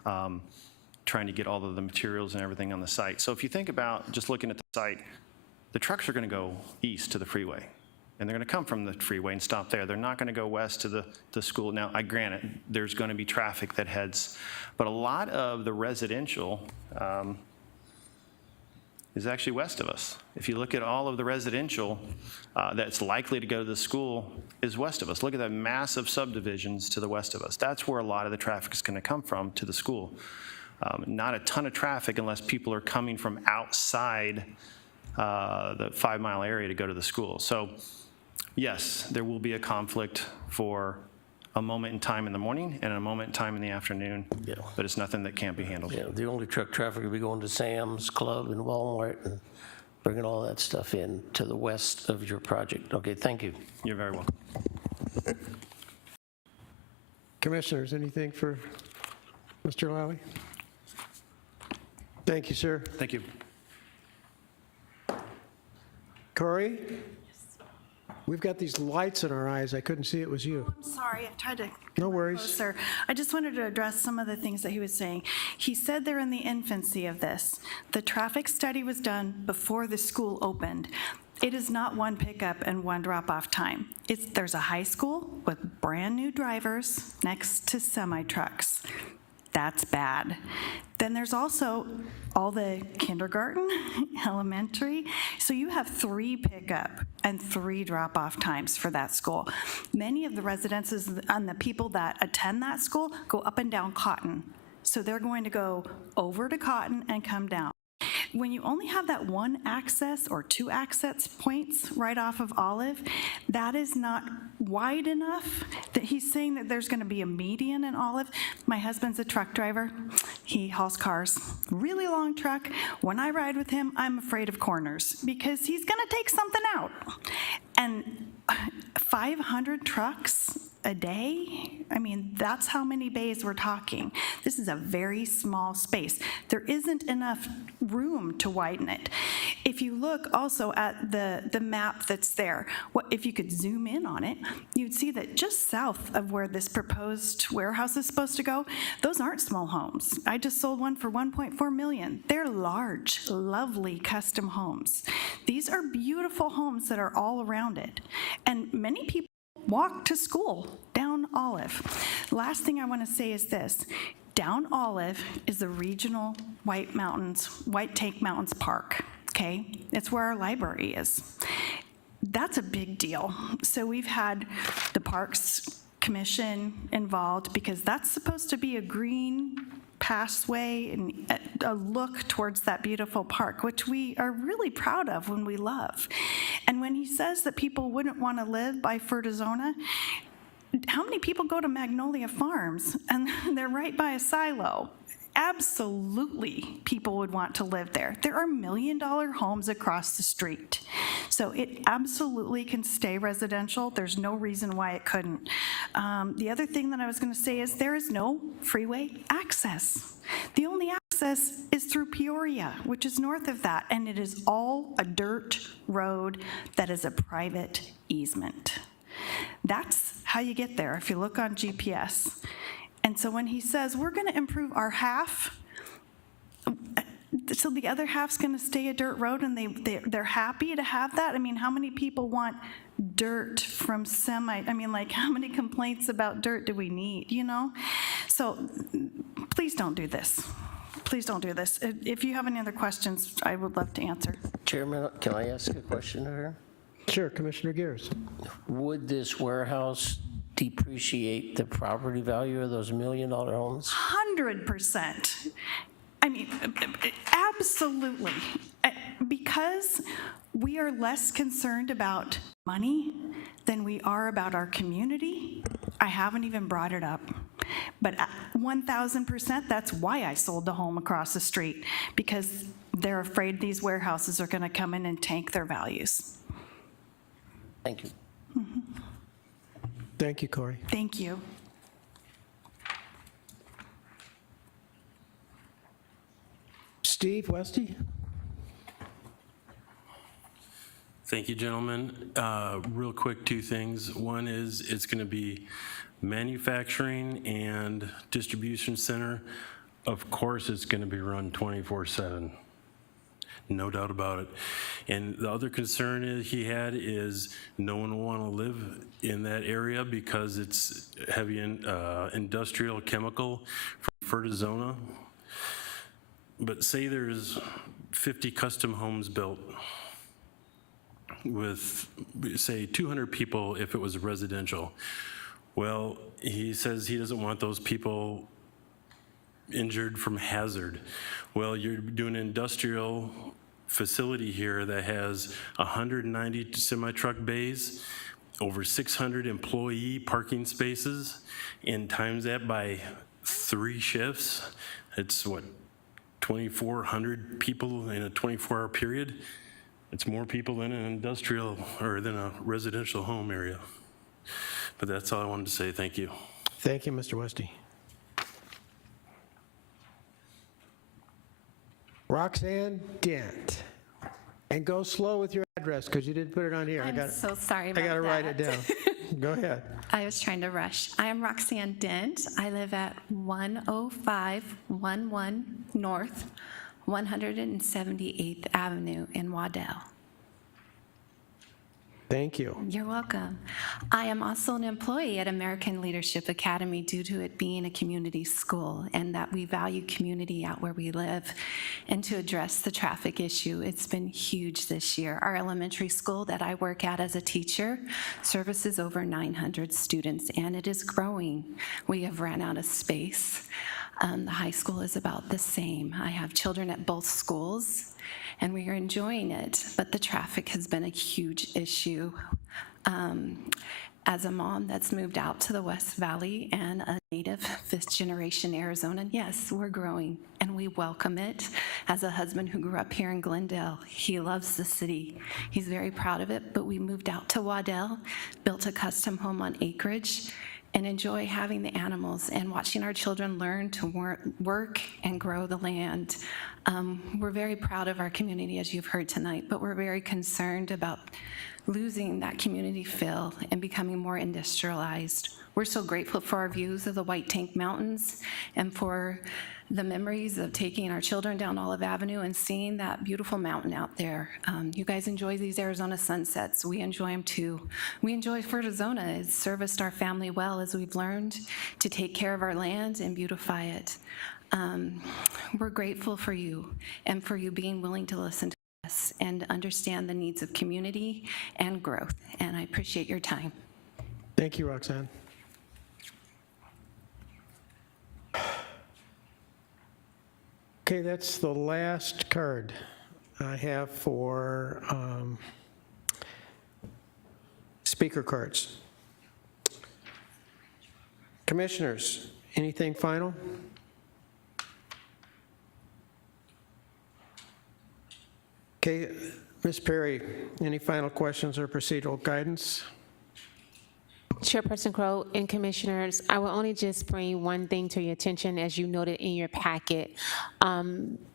trying to get all of the materials and everything on the site. So if you think about just looking at the site, the trucks are going to go east to the freeway. and they're going to come from the freeway and stop there. They're not going to go west to the school. Now, I grant it, there's going to be traffic that heads, but a lot of the residential is actually west of us. If you look at all of the residential that's likely to go to the school is west of us. Look at the massive subdivisions to the west of us. That's where a lot of the traffic is going to come from to the school. Not a ton of traffic unless people are coming from outside the 5-mile area to go to the school. So yes, there will be a conflict for a moment in time in the morning and a moment in time in the afternoon, but it's nothing that can't be handled. Yeah, the only truck traffic will be going to Sam's Club and Walmart and bringing all that stuff in to the west of your project. Okay, thank you. You're very welcome. Commissioners, anything for Mr. Lally? Thank you, sir. Thank you. Corey? We've got these lights in our eyes. I couldn't see it was you. I'm sorry, I tried to. No worries. Closer. I just wanted to address some of the things that he was saying. He said they're in the infancy of this. The traffic study was done before the school opened. It is not one pickup and one drop-off time. There's a high school with brand-new drivers next to semi-trucks. That's bad. Then there's also all the kindergarten, elementary. So you have 3 pickup and 3 drop-off times for that school. Many of the residences and the people that attend that school go up and down Cotton. So they're going to go over to Cotton and come down. When you only have that 1 access or 2 access points right off of Olive, that is not wide enough that he's saying that there's going to be a median in Olive. My husband's a truck driver. He hauls cars, really long truck. When I ride with him, I'm afraid of corners because he's going to take something out. And 500 trucks a day? I mean, that's how many bays we're talking. This is a very small space. There isn't enough room to widen it. If you look also at the map that's there, if you could zoom in on it, you'd see that just south of where this proposed warehouse is supposed to go, those aren't small homes. I just sold one for $1.4 million. They're large, lovely custom homes. These are beautiful homes that are all around it. And many people walk to school down Olive. Last thing I want to say is this. Down Olive is the regional White Tank Mountains Park, okay? It's where our library is. That's a big deal. So we've had the Parks Commission involved because that's supposed to be a green pathway and a look towards that beautiful park, which we are really proud of when we love. And when he says that people wouldn't want to live by Fertizona, how many people go to Magnolia Farms and they're right by a silo? Absolutely, people would want to live there. There are $1 million homes across the street. So it absolutely can stay residential. There's no reason why it couldn't. The other thing that I was going to say is there is no freeway access. The only access is through Peoria, which is north of that, and it is all a dirt road that is a private easement. That's how you get there if you look on GPS. And so when he says, we're going to improve our half, so the other half's going to stay a dirt road and they're happy to have that? I mean, how many people want dirt from I mean, like, how many complaints about dirt do we need, you know? So please don't do this. Please don't do this. If you have any other questions, I would love to answer. Chairman, can I ask a question to her? Sure, Commissioner Gears. Would this warehouse depreciate the property value of those $1 million homes? 100%. I mean, absolutely. Because we are less concerned about money than we are about our community, I haven't even brought it up. But 1,000%, that's why I sold the home across the street, because they're afraid these warehouses are going to come in and tank their values. Thank you. Mm-hmm. Thank you, Corey. Thank you. Steve Westy? Thank you, gentlemen. Real quick, 2 things. One is it's going to be manufacturing and distribution center. Of course, it's going to be run 24/7. no doubt about it. And the other concern he had is no one will want to live in that area because it's heavy industrial chemical from Fertizona. But say there's 50 custom homes built with, say, 200 people if it was residential. Well, he says he doesn't want those people injured from hazard. Well, you're doing an industrial facility here that has 190 semi-truck bays, over 600 employee parking spaces, and times that by 3 shifts, it's what, 2,400 people in a 24-hour period? It's more people than an industrial or than a residential home area. But that's all I wanted to say. Thank you. Thank you, Mr. Westy. Roxanne Dent. And go slow with your address because you didn't put it on here. I'm so sorry about I got to write it that. down. Go ahead. I was trying to rush. I am Roxanne Dent. I live at 10511 North 178th Avenue in Waddell. Thank you. You're welcome. I am also an employee at American Leadership Academy due to it being a community school and that we value community out where we live. And to address the traffic issue, it's been huge this year. Our elementary school that I work at as a teacher services over 900 students, and it is growing. We have ran out of space. The high school is about the same. I have children at both schools, and we are enjoying it, but the traffic has been a huge issue. As a mom that's moved out to the West Valley and a native fifth-generation Arizonan, yes, we're growing, and we welcome it. As a husband who grew up here in Glendale, he loves the city. He's very proud of it, but we moved out to Waddell, built a custom home on acreage, and enjoy having the animals and watching our children learn to work and grow the land. We're very proud of our community, as you've heard tonight, but we're very concerned about losing that community feel and becoming more industrialized. We're so grateful for our views of the White Tank Mountains and for the memories of taking our children down Olive Avenue and seeing that beautiful mountain out there. You guys enjoy these Arizona sunsets. We enjoy them too. We enjoy Fertizona. It's serviced our family well as we've learned to take care of our land and beautify it. We're grateful for you and for you being willing to listen to us and understand the needs of community and growth. And I appreciate your time. Thank you, Roxanne. Okay, that's the last card I have for speaker cards. Commissioners, anything final? Okay, Ms. Perry, any final questions or procedural guidance? Chairperson Crow and Commissioners, I will only just bring one thing to your attention. As you noted in your packet, a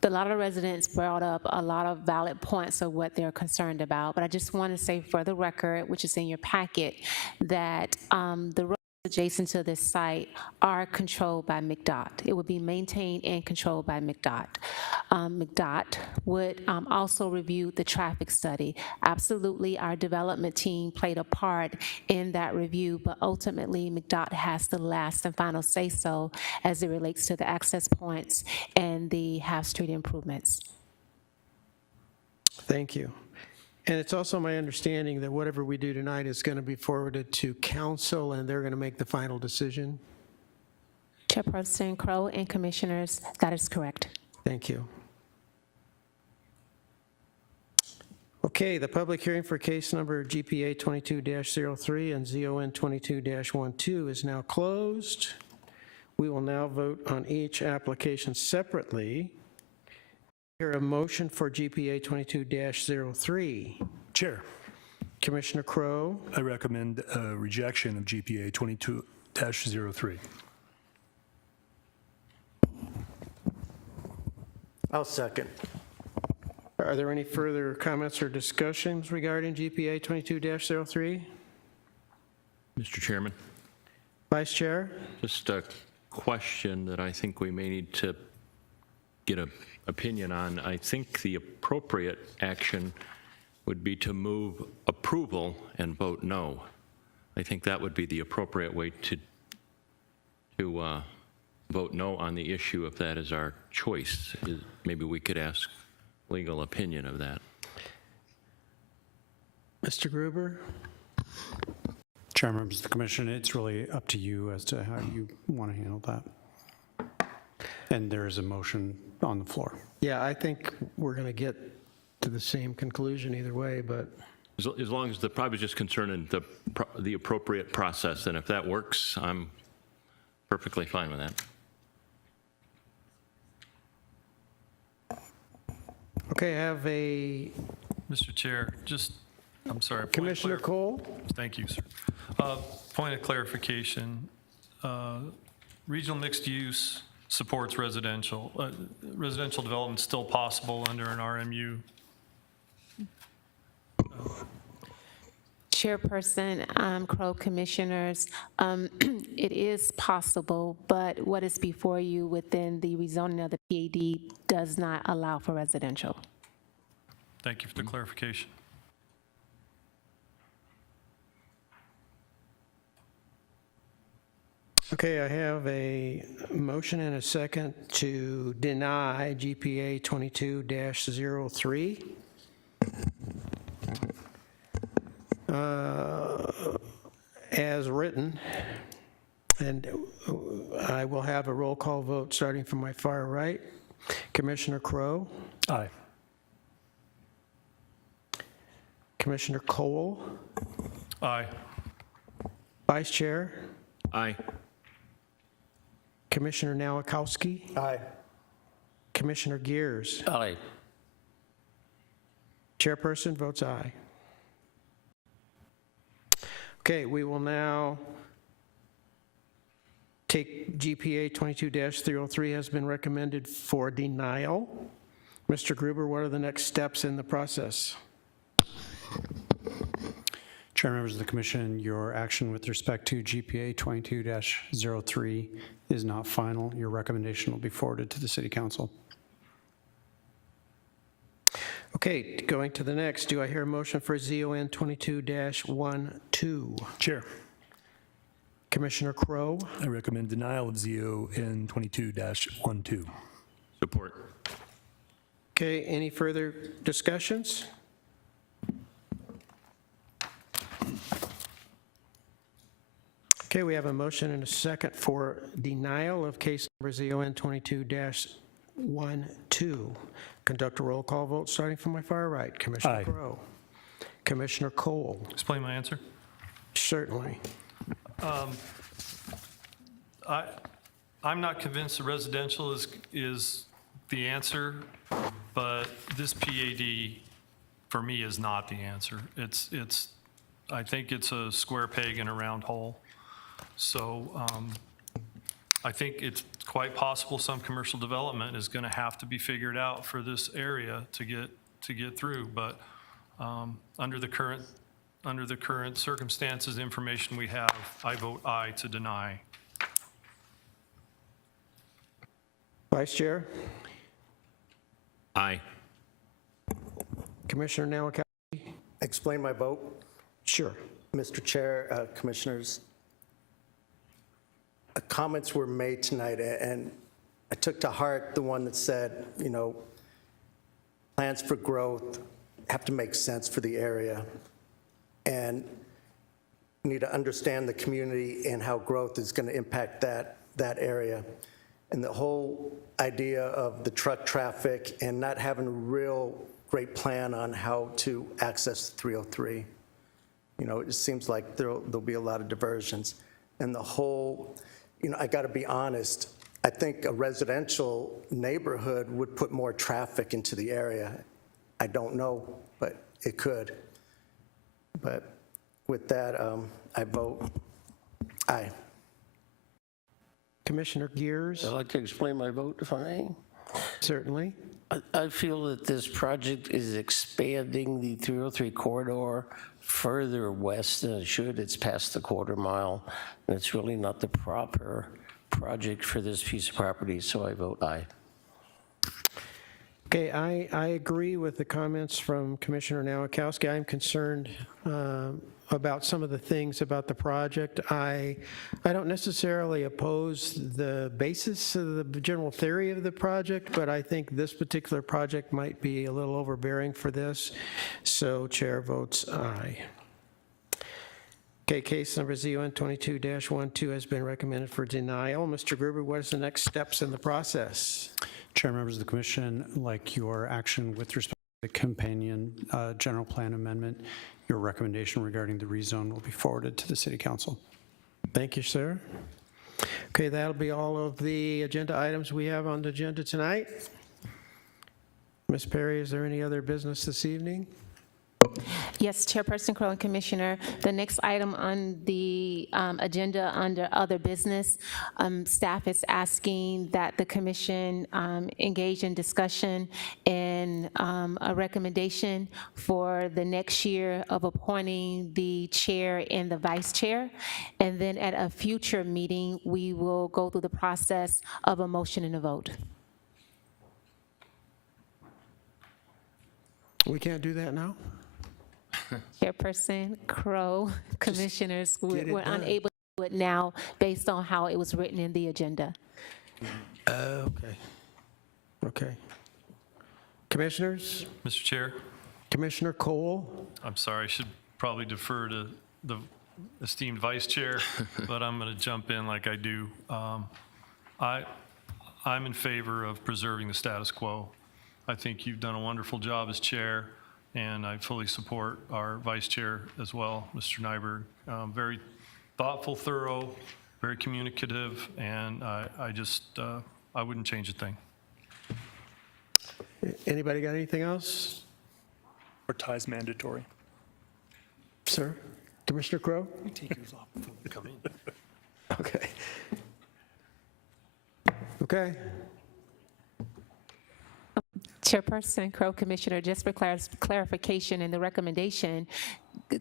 lot of residents brought up a lot of valid points of what they're concerned about, but I just want to say for the record, which is in your packet, that the roads adjacent to this site are controlled by McDOT. It would be maintained and controlled by McDOT. McDOT would also review the traffic study. Absolutely, our development team played a part in that review, but ultimately McDOT has the last and final say-so as it relates to the access points and the Half Street improvements. Thank you. And it's also my understanding that whatever we do tonight is going to be forwarded to council, and they're going to make the final decision. Chairperson Crow and Commissioners, that is correct. Thank you. Okay, the public hearing for case number GPA 22-03 and ZON 22-12 is now closed. We will now vote on each application separately. Hear a motion for GPA 22-03. Chair, Commissioner Crow. I recommend rejection of GPA 22-03. I'll second. Are there any further comments or discussions regarding GPA 22-03? Mr. Chairman, Vice Chair? just a question that I think we may need to get an opinion on. I think the appropriate action would be to move approval and vote no. I think that would be the appropriate way to vote no on the issue if that is our choice. Maybe we could ask legal opinion of that. Mr. Gruber? Chair, members of the commission, it's really up to you as to how you want to handle that. And there is a motion on the floor. Yeah, I think we're going to get to the same conclusion either way, but As long as the probably just concerning the appropriate process, and if that works, I'm perfectly fine with that. okay, I have a Mr. Chair, I'm sorry. point of Commissioner Cole. Thank you, sir. Point of clarification, regional mixed use supports residential. Residential development is still possible under an RMU. Chairperson Crow, commissioners, it is possible, but what is before you within the rezoning of the PAD does not allow for residential. Thank you for the clarification. Okay, I have a motion and a second to deny GPA 22-03. As written, and I will have a roll call vote starting from my far right. Commissioner Crow, Aye. Commissioner Cole, Aye. Vice Chair, Aye. Commissioner Nowakowski, Aye. Commissioner Gears. Aye. Chairperson votes aye. Okay, we will now take GPA 22-303 has been recommended for denial. Mr. Gruber, what are the next steps in the process? Chair, members of the commission, your action with respect to GPA 22-03 is not final. Your recommendation will be forwarded to the City Council. Okay, going to the next, do I hear a motion for ZON 22-12? Chair, Commissioner Crow, I recommend denial of ZON 22-12. Support. okay, any further discussions? Okay, we have a motion and a second for denial of case number ZON 22-12. Conduct a roll call vote starting from my far right. Commissioner Aye. Crow. Commissioner Cole. Explain my answer. Certainly. I'm not convinced the residential is the answer, but this PAD, for me, is not the answer. I think it's a square peg in a round hole. So I think it's quite possible some commercial development is going to have to be figured out for this area to get through. But under the current circumstances, information we have, I vote aye to deny. Vice Chair. Aye. Commissioner Nowakowski. Explain my vote. Sure. Mr. Chair, Commissioners, comments were made tonight, and I took to heart the one that said, plans for growth have to make sense for the area, and need to understand the community and how growth is going to impact that area. And the whole idea of the truck traffic and not having a real great plan on how to access 303. It seems like there'll be a lot of diversions. And the whole, I got to be honest, I think a residential neighborhood would put more traffic into the area. I don't know, but it could. But with that, I vote aye. Commissioner Gears. I'd like to explain my vote, if I may. Certainly. I feel that this project is expanding the 303 corridor further west than it should. It's past the quarter mile, and it's really not the proper project for this piece of property, so I vote aye. Okay, I agree with the comments from Commissioner Nowakowski. I'm concerned about some of the things about the project. I don't necessarily oppose the basis of the general theory of the project, but I think this particular project might be a little overbearing for this, so Chair votes aye. Okay, case number ZON 22-12 has been recommended for denial. Mr. Gruber, what is the next steps in the process? Chair, members of the commission, like your action with respect to the companion general plan amendment, your recommendation regarding the rezone will be forwarded to the city council. Thank you, sir. Okay, that'll be all of the agenda items we have on the agenda tonight. Ms. Perry, is there any other business this evening? Yes, Chairperson Crow and Commissioner, the next item on the agenda under other business, staff is asking that the commission engage in discussion and a recommendation for the next year of appointing the chair and the vice chair. And then at a future meeting, we will go through the process of a motion and a vote. We can't do that now? Chairperson Crow, commissioners, get it we're done. unable to do it now based on how it was written in the agenda. Okay. Okay. Commissioners? Mr. Chair, Commissioner Cole? I'm sorry, I should probably defer to the esteemed vice chair, but I'm going to jump in like I do. I'm in favor of preserving the status quo. I think you've done a wonderful job as chair, and I fully support our vice chair as well, Mr. Nyberg. Very thoughtful, thorough, very communicative, and I wouldn't change a thing. Anybody got anything else? Or ties mandatory. Sir? Commissioner Crow? Take yours off before we come in. Okay. Okay. Chairperson Crow, Commissioner, just for clarification and the recommendation,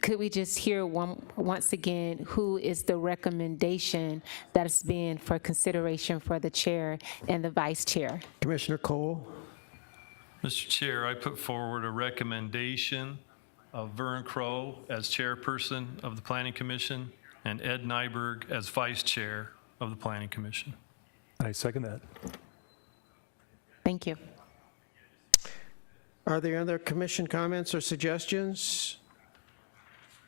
could we just hear once again, who is the recommendation that's been for consideration for the chair and the vice chair? Commissioner Cole? Mr. Chair, I put forward a recommendation of Vern Crow as chairperson of the Planning Commission and Ed Nyberg as vice chair of the Planning Commission. I second that. Thank you. Are there other commission comments or suggestions?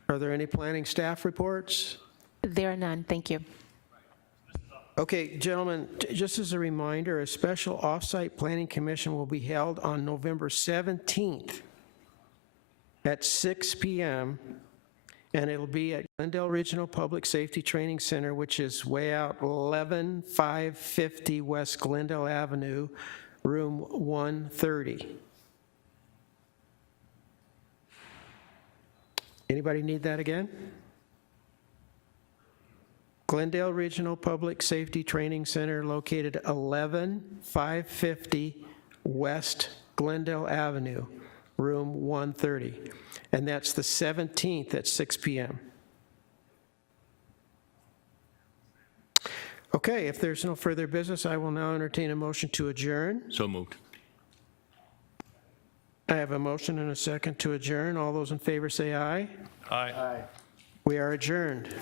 Are there any planning staff reports? There are none. Thank you. Okay, gentlemen, just as a reminder, a special off-site planning commission will be held on November 17th at 6 p.m., and it'll be at Glendale Regional Public Safety Training Center, which is way out 11550 West Glendale Avenue, room 130. Anybody need that again? Glendale Regional Public Safety Training Center located 11550 West Glendale Avenue, room 130. And that's the 17th at 6 p.m. Okay, if there's no further business, I will now entertain a motion to adjourn. So moved. I have a motion and a second to adjourn. All those in favor say aye. Aye. We are adjourned.